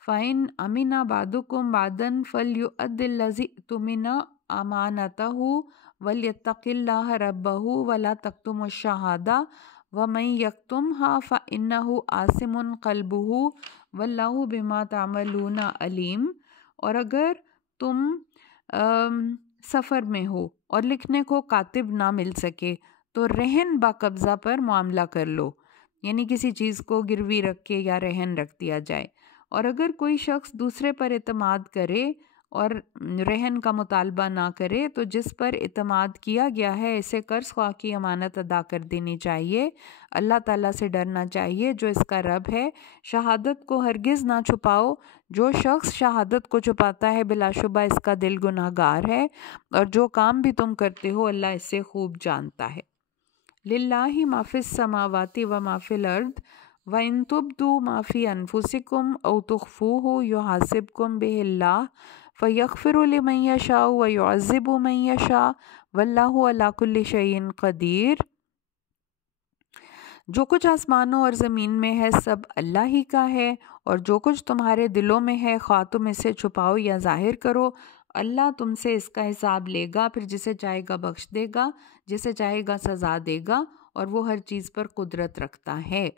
فَإِنْ أَمِنَ بَعْضُكُمْ بَعْضًا فَلْيُؤَدِّ الَّذِي اؤْتُمِنَ أَمَانَتَهُ وَلْيَتَّقِ اللَّهَ رَبَّهُ وَلَا تَكْتُمُوا الشَّهَادَةَ وَمَن يَكْتُمْهَا فَإِنَّهُ آثِمٌ قَلْبُهُ وَاللَّهُ بِمَا تَعْمَلُونَ عَلِيمٌ۔ اور اگر تم سفر میں ہو اور لکھنے کو کاتب نہ مل سکے تو رہن با قبضہ پر معاملہ کر لو، یعنی کسی چیز کو گروی رکھ کے یا رہن رکھ دیا جائے۔ اور اگر کوئی شخص دوسرے پر اعتماد کرے اور رہن کا مطالبہ نہ کرے تو جس پر اعتماد کیا گیا ہے اسے قرض خواہ کی امانت ادا کر دینی چاہیے۔ اللہ تعالیٰ سے ڈرنا چاہیے جو اس کا رب ہے۔ شہادت کو ہرگز نہ چھپاؤ، جو شخص شہادت کو چھپاتا ہے بلا شبہ اس کا دل گناہ گار ہے، اور جو کام بھی تم کرتے ہو اللہ اس سے خوب جانتا ہے۔ للہ ما فی السماوات و ما فی الارض وَإِن تُبْدُوا مَا فِي أَنفُسِكُمْ أَوْ تُخْفُوهُ يُحَاسِبْكُم بِهِ اللَّهُ فَيَغْفِرُ لِمَن يَشَاءُ وَيُعَذِّبُ مَن يَشَاءُ وَاللَّهُ عَلَى كُلِّ شَيْءٍ قَدِيرٌ۔ جو کچھ آسمانوں اور زمین میں ہے سب اللہ ہی کا ہے، اور جو کچھ تمہارے دلوں میں ہے خواہ تم اسے چھپاؤ یا ظاہر کرو، اللہ تم سے اس کا حساب لے گا، پھر جسے چاہے گا بخش دے گا، جسے چاہے گا سزا دے گا، اور وہ ہر چیز پر قدرت رکھتا ہے۔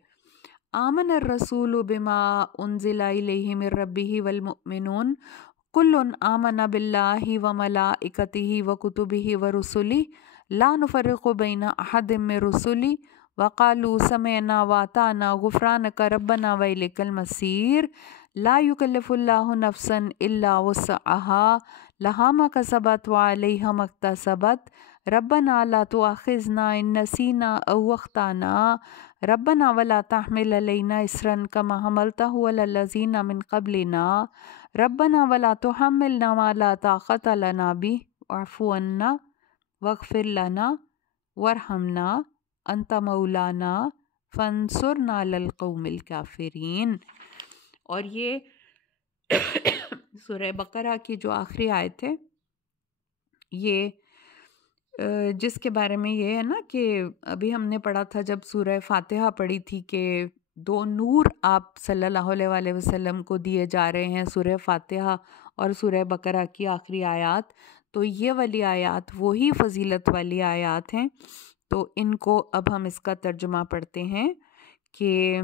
آمن الرسول بما انزل الیہ من ربہ والمؤمنون کل آمن باللہ وملائکتہ وکتبہ ورسلہ لا نفرق بین احد من رسلہ وقالوا سمعنا واطعنا غفرانک ربنا والیک المصیر۔ لا یکلف اللہ نفسا الا وسعها لہا ما کسبت وعلیہا ما اکتسبت ربنا لا تؤاخذنا ان نسینا او اخطأنا ربنا ولا تحمل علینا اصرا کما حملته علی الذین من قبلنا ربنا ولا تحملنا ما لا طاقت لنا به واعف عنا واغفر لنا وارحمنا انت مولانا فانصرنا علی القوم الکافرین۔ اور یہ سورہ بقرہ کی جو آخری آیت ہے، یہ جس کے بارے میں یہ ہے نا کہ ابھی ہم نے پڑھا تھا جب سورہ فاتحہ پڑھی تھی کہ 2 نور آپ صلی اللہ علیہ وسلم کو دیے جا رہے ہیں، سورہ فاتحہ اور سورہ بقرہ کی آخری آیات، تو یہ والی آیات وہی فضیلت والی آیات ہیں۔ تو ان کو اب ہم اس کا ترجمہ پڑھتے ہیں کہ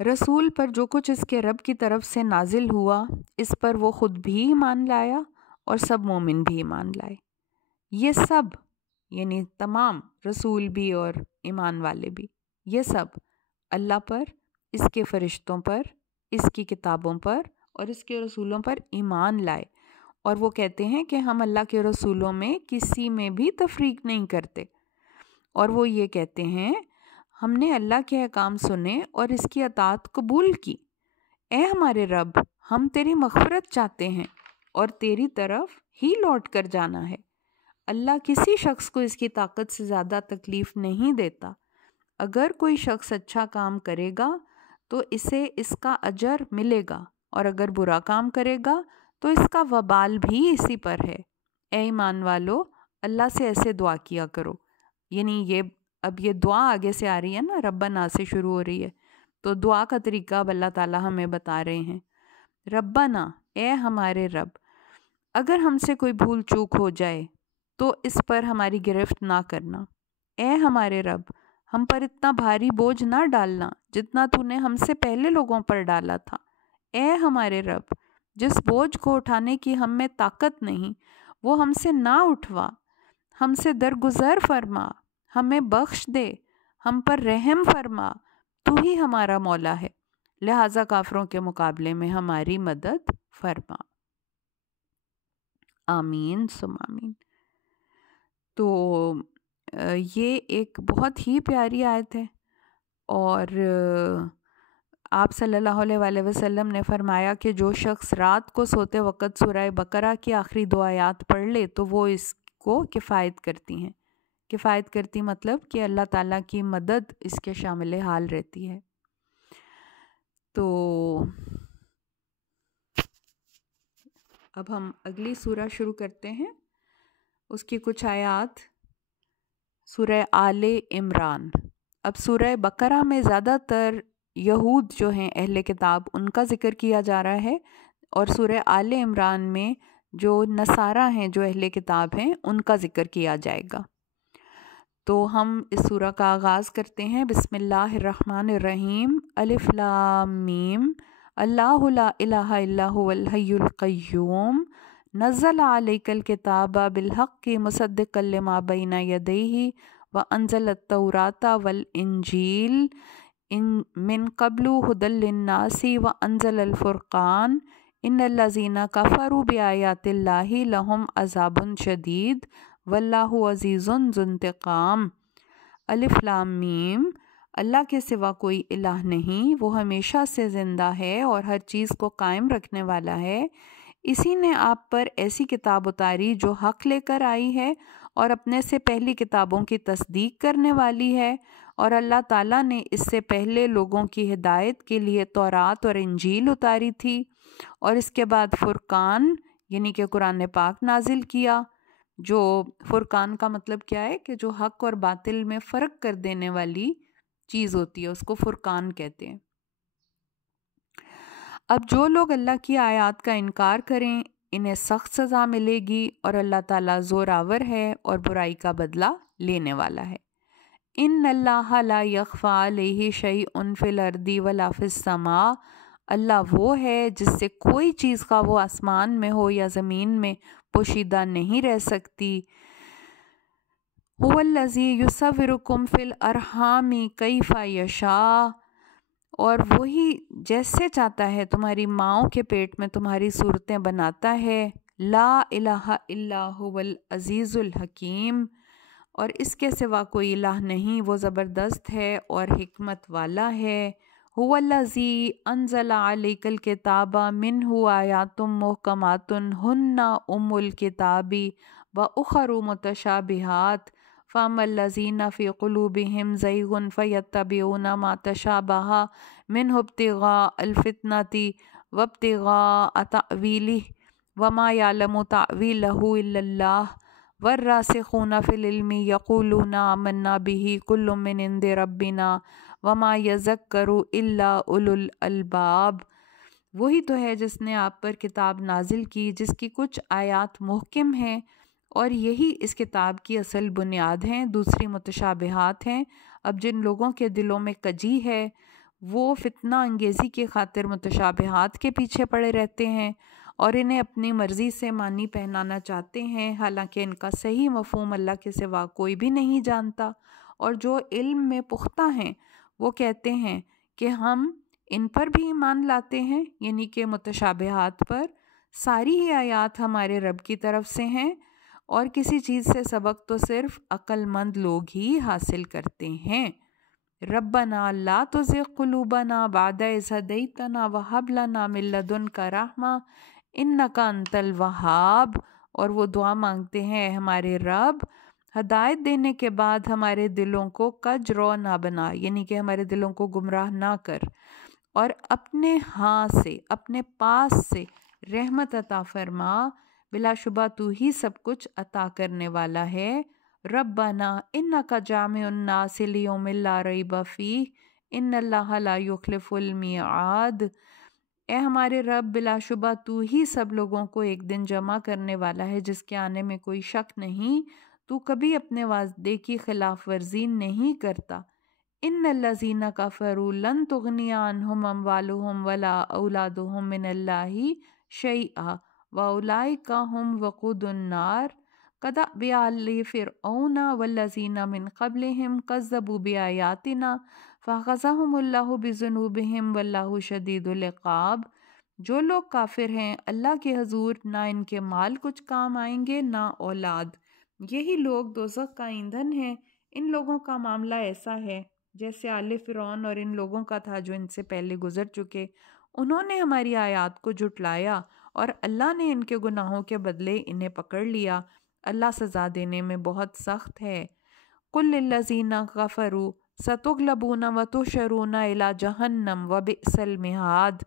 رسول پر جو کچھ اس کے رب کی طرف سے نازل ہوا اس پر وہ خود بھی ایمان لایا اور سب مومن بھی ایمان لائے۔ یہ سب یعنی تمام رسول بھی اور ایمان والے بھی، یہ سب اللہ پر، اس کے فرشتوں پر، اس کی کتابوں پر اور اس کے رسولوں پر ایمان لائے، اور وہ کہتے ہیں کہ ہم اللہ کے رسولوں میں کسی میں بھی تفریق نہیں کرتے، اور وہ یہ کہتے ہیں ہم نے اللہ کے احکام سنے اور اس کی اطاعت قبول کی۔ اے ہمارے رب، ہم تیری مغفرت چاہتے ہیں اور تیری طرف ہی لوٹ کر جانا ہے۔ اللہ کسی شخص کو اس کی طاقت سے زیادہ تکلیف نہیں دیتا۔ اگر کوئی شخص اچھا کام کرے گا تو اسے اس کا اجر ملے گا، اور اگر برا کام کرے گا تو اس کا وبال بھی اسی پر ہے۔ اے ایمان والو، اللہ سے ایسے دعا کیا کرو، یعنی اب یہ دعا آگے سے آ رہی ہے نا، ربنا سے شروع ہو رہی ہے، تو دعا کا طریقہ اب اللہ تعالیٰ ہمیں بتا رہے ہیں۔ ربنا اے ہمارے رب اگر ہم سے کوئی بھول چوک ہو جائے تو اس پر ہماری گرفت نہ کرنا، اے ہمارے رب ہم پر اتنا بھاری بوجھ نہ ڈالنا جتنا تو نے ہم سے پہلے لوگوں پر ڈالا تھا، اے ہمارے رب جس بوجھ کو اٹھانے کی ہم میں طاقت نہیں وہ ہم سے نہ اٹھوا، ہم سے درگزر فرما، ہمیں بخش دے، ہم پر رحم فرما، تو ہی ہمارا مولا ہے، لہٰذا کافروں کے مقابلے میں ہماری مدد فرما۔ آمین ثم آمین۔ تو یہ ایک بہت ہی پیاری آیت ہے، اور آپ صلی اللہ علیہ وآلہ وسلم نے فرمایا کہ جو شخص رات کو سوتے وقت سورہ بقرہ کی آخری 2 آیات پڑھ لے تو وہ اس کو کفایت کرتی ہیں۔ کفایت کرتی مطلب کہ اللہ تعالیٰ کی مدد اس کے شامل حال رہتی ہے۔ تو اب ہم اگلی سورہ شروع کرتے ہیں، اس کی کچھ آیات، سورہ آل عمران۔ اب سورہ بقرہ میں زیادہ تر یہود جو ہیں اہل کتاب ان کا ذکر کیا جا رہا ہے، اور سورہ آل عمران میں جو نصارہ ہیں جو اہل کتاب ہیں ان کا ذکر کیا جائے گا۔ تو ہم اس سورہ کا آغاز کرتے ہیں، بسم اللہ الرحمن الرحیم، الف لام میم، اللہ لا الہ الا هو الحی القیوم، نزل علیک الکتاب بالحق مصدقا لما بین یدیہ وانزل التوراۃ والانجیل من قبل ھدی للناس وانزل الفرقان ان الذین کفروا بآیات اللہ لہم عذاب شدید واللہ عزیز ذو انتقام۔ الف لام میم، اللہ کے سوا کوئی الہ نہیں، وہ ہمیشہ سے زندہ ہے اور ہر چیز کو قائم رکھنے والا ہے۔ اسی نے آپ پر ایسی کتاب اتاری جو حق لے کر آئی ہے اور اپنے سے پہلی کتابوں کی تصدیق کرنے والی ہے، اور اللہ تعالیٰ نے اس سے پہلے لوگوں کی ہدایت کے لیے تورات اور انجیل اتاری تھی، اور اس کے بعد فرقان یعنی کہ قرآن پاک نازل کیا۔ جو فرقان کا مطلب کیا ہے کہ جو حق اور باطل میں فرق کر دینے والی چیز ہوتی ہے اس کو فرقان کہتے ہیں۔ اب جو لوگ اللہ کی آیات کا انکار کریں انہیں سخت سزا ملے گی، اور اللہ تعالیٰ زوراور ہے اور برائی کا بدلہ لینے والا ہے۔ ان اللہ لا یخفی علیہ شیء فی الارض ولا فی السماء، اللہ وہ ہے جس سے کوئی چیز کا وہ آسمان میں ہو یا زمین میں پوشیدہ نہیں رہ سکتی۔ هو الذی یصورکم فی الارحام کیف یشاء، اور وہی جیسے چاہتا ہے تمہاری ماؤں کے پیٹ میں تمہاری صورتیں بناتا ہے۔ لا الہ الا هو العزیز الحکیم، اور اس کے سوا کوئی الہ نہیں، وہ زبردست ہے اور حکمت والا ہے۔ هو الذی انزل علیک الکتاب منہ آیات محکمات ہن ام الکتاب واخر متشابہات فاما الذین فی قلوبہم زیغ فیتبعون ما تشابہ منہ ابتغاء الفتنۃ وابتغاء تأویلہ وما یعلم تأویلہ الا اللہ والراسخون فی العلم یقولون آمنا بہ کل من عند ربنا وما یذکر الا اولو الالباب۔ وہی تو ہے جس نے آپ پر کتاب نازل کی جس کی کچھ آیات محکم ہیں، اور یہی اس کتاب کی اصل بنیاد ہیں، دوسری متشابہات ہیں۔ اب جن لوگوں کے دلوں میں کجی ہے وہ فتنہ انگیزی کی خاطر متشابہات کے پیچھے پڑے رہتے ہیں اور انہیں اپنی مرضی سے معنی پہنانا چاہتے ہیں، حالانکہ ان کا صحیح مفہوم اللہ کے سوا کوئی بھی نہیں جانتا۔ اور جو علم میں پختہ ہیں وہ کہتے ہیں کہ ہم ان پر بھی ایمان لاتے ہیں، یعنی کہ متشابہات پر۔ ساری ہی آیات ہمارے رب کی طرف سے ہیں، اور کسی چیز سے سبق تو صرف عقل مند لوگ ہی حاصل کرتے ہیں۔ ربنا لا تزغ قلوبنا بعد اذ ہدیتنا وہب لنا من لدنک رحمہ انک انت الوہاب، اور وہ دعا مانگتے ہیں اے ہمارے رب ہدایت دینے کے بعد ہمارے دلوں کو کج رو نہ بنا، یعنی کہ ہمارے دلوں کو گمراہ نہ کر، اور اپنے ہاں سے اپنے پاس سے رحمت عطا فرما، بلا شبہ تو ہی سب کچھ عطا کرنے والا ہے۔ ربنا انک جامع الناس لیوم لا ریب فیہ ان اللہ لا یخلف المیعاد۔ اے ہمارے رب، بلا شبہ تو ہی سب لوگوں کو ایک دن جمع کرنے والا ہے جس کے آنے میں کوئی شک نہیں، تو کبھی اپنے وعدے کی خلاف ورزی نہیں کرتا۔ ان الذین کفروا لن تغنی عنہم اموالہم ولا اولادہم من اللہ شیئا واولئک ھم وقود النار کدأب آل فرعون والذین من قبلہم کذبوا بآیاتنا فأخذہم اللہ بذنوبہم واللہ شدید العقاب۔ جو لوگ کافر ہیں اللہ کے حضور نہ ان کے مال کچھ کام آئیں گے نہ اولاد، یہی لوگ دوزخ کا ایندھن ہیں۔ ان لوگوں کا معاملہ ایسا ہے جیسے آل فرعون اور ان لوگوں کا تھا جو ان سے پہلے گزر چکے۔ انہوں نے ہماری آیات کو جھٹلایا اور اللہ نے ان کے گناہوں کے بدلے انہیں پکڑ لیا۔ اللہ سزا دینے میں بہت سخت ہے۔ قل للذین کفروا ستغلبون وتحشرون الی جہنم وبئس المہاد۔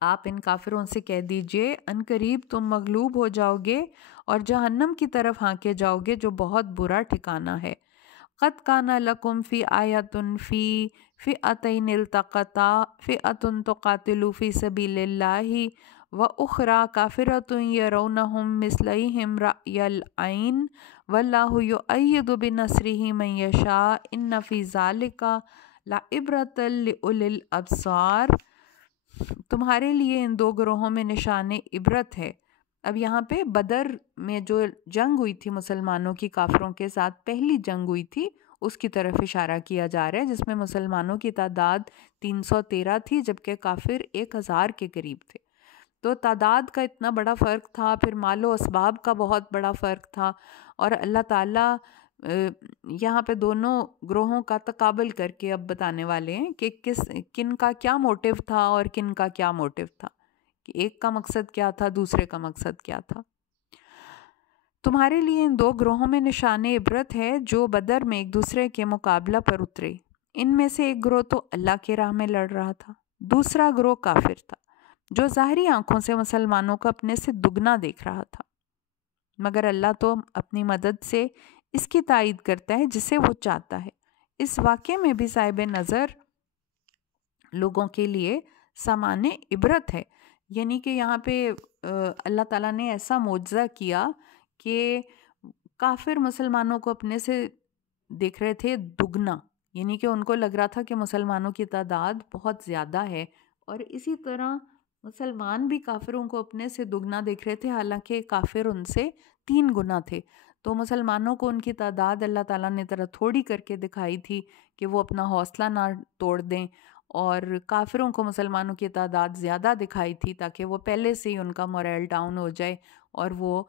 آپ ان کافروں سے کہہ دیجئے ان قریب تم مغلوب ہو جاؤ گے اور جہنم کی طرف ہانکے جاؤ گے جو بہت برا ٹھکانہ ہے۔ قد کان لکم فی آیۃ فی فئتین التقطا فئۃ تقاتل فی سبیل اللہ واخری کافرۃ یرونہم مثلیہم رأی العین واللہ یؤید بنصرہ من یشاء ان فی ذلک لعبرۃ لأولی الابصار۔ تمہارے لیے ان دو گروہوں میں نشان عبرت ہے۔ اب یہاں پہ بدر میں جو جنگ ہوئی تھی مسلمانوں کی کافروں کے ساتھ، پہلی جنگ ہوئی تھی، اس کی طرف اشارہ کیا جا رہا ہے، جس میں مسلمانوں کی تعداد 313 تھی جبکہ کافر 1000 کے قریب تھے۔ تو تعداد کا اتنا بڑا فرق تھا، پھر مال و اسباب کا بہت بڑا فرق تھا، اور اللہ تعالیٰ یہاں پہ دونوں گروہوں کا تقابل کر کے اب بتانے والے ہیں کہ کن کا کیا موٹیو تھا اور کن کا کیا موٹیو تھا، کہ ایک کا مقصد کیا تھا، دوسرے کا مقصد کیا تھا۔ تمہارے لیے ان دو گروہوں میں نشان عبرت ہے جو بدر میں ایک دوسرے کے مقابلہ پر اترے۔ ان میں سے ایک گروہ تو اللہ کی راہ میں لڑ رہا تھا، دوسرا گروہ کافر تھا جو ظاہری آنکھوں سے مسلمانوں کو اپنے سے دگنا دیکھ رہا تھا، مگر اللہ تو اپنی مدد سے اس کی تائید کرتا ہے جسے وہ چاہتا ہے۔ اس واقعے میں بھی صاحب نظر لوگوں کے لیے سامان عبرت ہے، یعنی کہ یہاں پہ اللہ تعالیٰ نے ایسا معجزہ کیا کہ کافر مسلمانوں کو اپنے سے دیکھ رہے تھے دگنا، یعنی کہ ان کو لگ رہا تھا کہ مسلمانوں کی تعداد بہت زیادہ ہے، اور اسی طرح مسلمان بھی کافروں کو اپنے سے دگنا دیکھ رہے تھے، حالانکہ کافر ان سے 3 گنا تھے۔ تو مسلمانوں کو ان کی تعداد اللہ تعالیٰ نے طرح تھوڑی کر کے دکھائی تھی کہ وہ اپنا حوصلہ نہ توڑ دیں، اور کافروں کو مسلمانوں کی تعداد زیادہ دکھائی تھی تاکہ وہ پہلے سے ہی ان کا موریل ڈاؤن ہو جائے اور وہ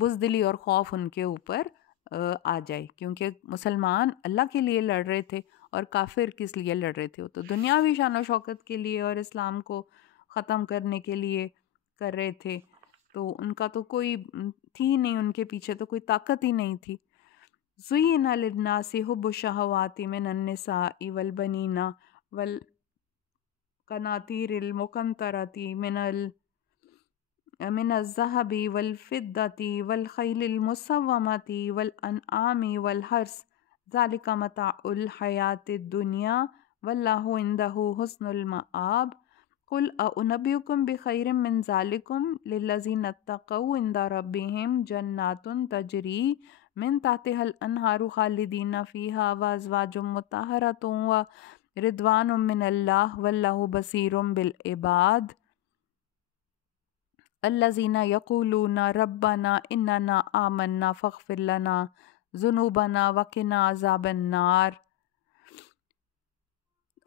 بزدلی اور خوف ان کے اوپر آ جائے، کیونکہ مسلمان اللہ کے لیے لڑ رہے تھے اور کافر کس لیے لڑ رہے تھے، تو دنیاوی شان و شوکت کے لیے اور اسلام کو ختم کرنے کے لیے کر رہے تھے، تو ان کا تو کوئی تھی نہیں، ان کے پیچھے تو کوئی طاقت ہی نہیں تھی۔ زُيِّنَ لِلنَّاسِ حُبُّ الشَّهَوَاتِ مِنَ النِّسَاءِ وَالْبَنِينَ وَالْقَنَاطِيرِ الْمُقَنطَرَةِ من الذهب والفضة والخيل المسومة والأنعام والحرث ذلك متاع الحياة الدنيا والله عنده حسن المآب قل أنبئكم بخير من ذلكم للذين اتقوا عند ربهم جنات تجري من تحتها الأنهار خالدين فيها وأزواج مطهرة ورضوان من الله والله بصير بالعباد الذين يقولون ربنا إننا آمنا فاغفر لنا ذنوبنا وقنا عذاب النار۔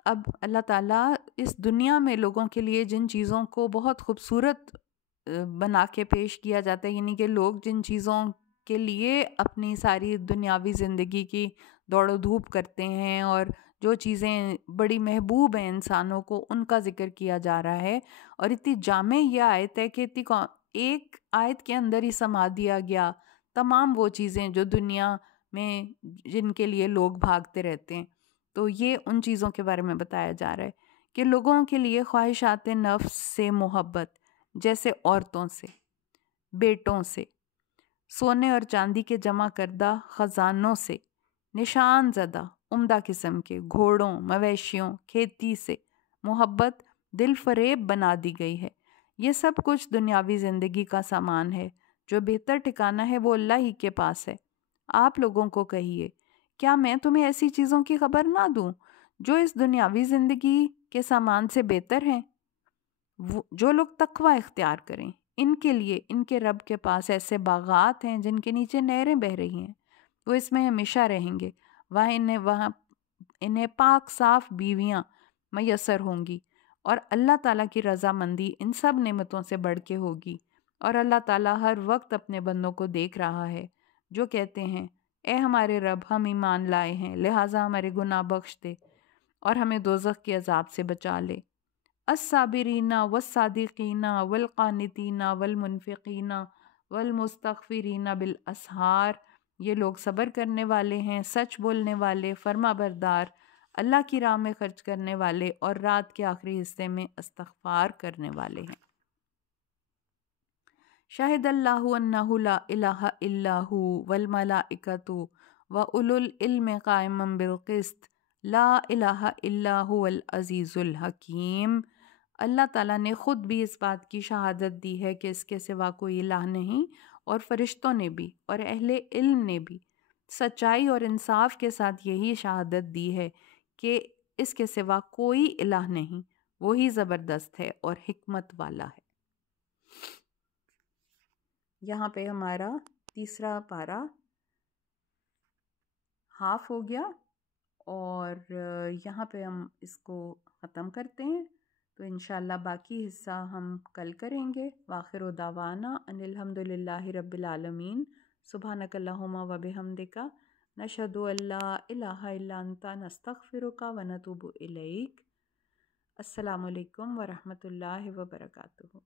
اب اللہ تعالیٰ اس دنیا میں لوگوں کے لیے جن چیزوں کو بہت خوبصورت بنا کے پیش کیا جاتا ہے، یعنی کہ لوگ جن چیزوں کے لیے اپنی ساری دنیاوی زندگی کی دوڑ و دھوپ کرتے ہیں اور جو چیزیں بڑی محبوب ہیں انسانوں کو، ان کا ذکر کیا جا رہا ہے، اور اتنی جامع یہ آیت ہے کہ ایک آیت کے اندر ہی سما دیا گیا تمام وہ چیزیں جو دنیا میں جن کے لیے لوگ بھاگتے رہتے ہیں۔ تو یہ ان چیزوں کے بارے میں بتایا جا رہا ہے کہ لوگوں کے لیے خواہشات نفس سے محبت، جیسے عورتوں سے، بیٹوں سے، سونے اور چاندی کے جمع کردہ خزانوں سے، نشان زدہ عمدہ قسم کے گھوڑوں، مویشیوں، کھیتی سے محبت دل فریب بنا دی گئی ہے۔ یہ سب کچھ دنیاوی زندگی کا سامان ہے، جو بہتر ٹھکانہ ہے وہ اللہ ہی کے پاس ہے۔ آپ لوگوں کو کہیے، کیا میں تمہیں ایسی چیزوں کی خبر نہ دوں جو اس دنیاوی زندگی کے سامان سے بہتر ہیں؟ جو لوگ تقوی اختیار کریں، ان کے لیے ان کے رب کے پاس ایسے باغات ہیں جن کے نیچے نہریں بہہ رہی ہیں، وہ اس میں ہمیشہ رہیں گے۔ وہاں انہیں پاک صاف بیویاں میسر ہوں گی، اور اللہ تعالیٰ کی رضامندی ان سب نعمتوں سے بڑھ کے ہوگی۔ اور اللہ تعالیٰ ہر وقت اپنے بندوں کو دیکھ رہا ہے جو کہتے ہیں، اے ہمارے رب، ہم ایمان لائے ہیں، لہٰذا ہمارے گناہ بخش دے اور ہمیں دوزخ کے عذاب سے بچا لے۔ الصابرین والصادقین والقانتین والمنفقین والمستغفرین بالاسحار، یہ لوگ صبر کرنے والے ہیں، سچ بولنے والے، فرما بردار، اللہ کی راہ میں خرچ کرنے والے اور رات کے آخری حصے میں استغفار کرنے والے ہیں۔ شاہد اللہ انہ لا الہ الا ہو والملائکۃ واولو العلم قائما بالقسط لا الہ الا هو العزیز الحکیم۔ اللہ تعالیٰ نے خود بھی اس بات کی شہادت دی ہے کہ اس کے سوا کوئی الہ نہیں، اور فرشتوں نے بھی اور اہل علم نے بھی سچائی اور انصاف کے ساتھ یہی شہادت دی ہے کہ اس کے سوا کوئی الہ نہیں، وہی زبردست ہے اور حکمت والا ہے۔ یہاں پہ ہمارا تیسرا پارہ ہاف ہو گیا، اور یہاں پہ ہم اس کو ختم کرتے ہیں۔ تو انشاءاللہ باقی حصہ ہم کل کریں گے۔ وآخر دعوانا ان الحمد للہ رب العالمین۔ سبحانک اللہم و بحمدک، نشہد ان لا الہ الا انت، نستغفرک و نتوب الیک۔ السلام علیکم ورحمۃ اللہ وبرکاتہ۔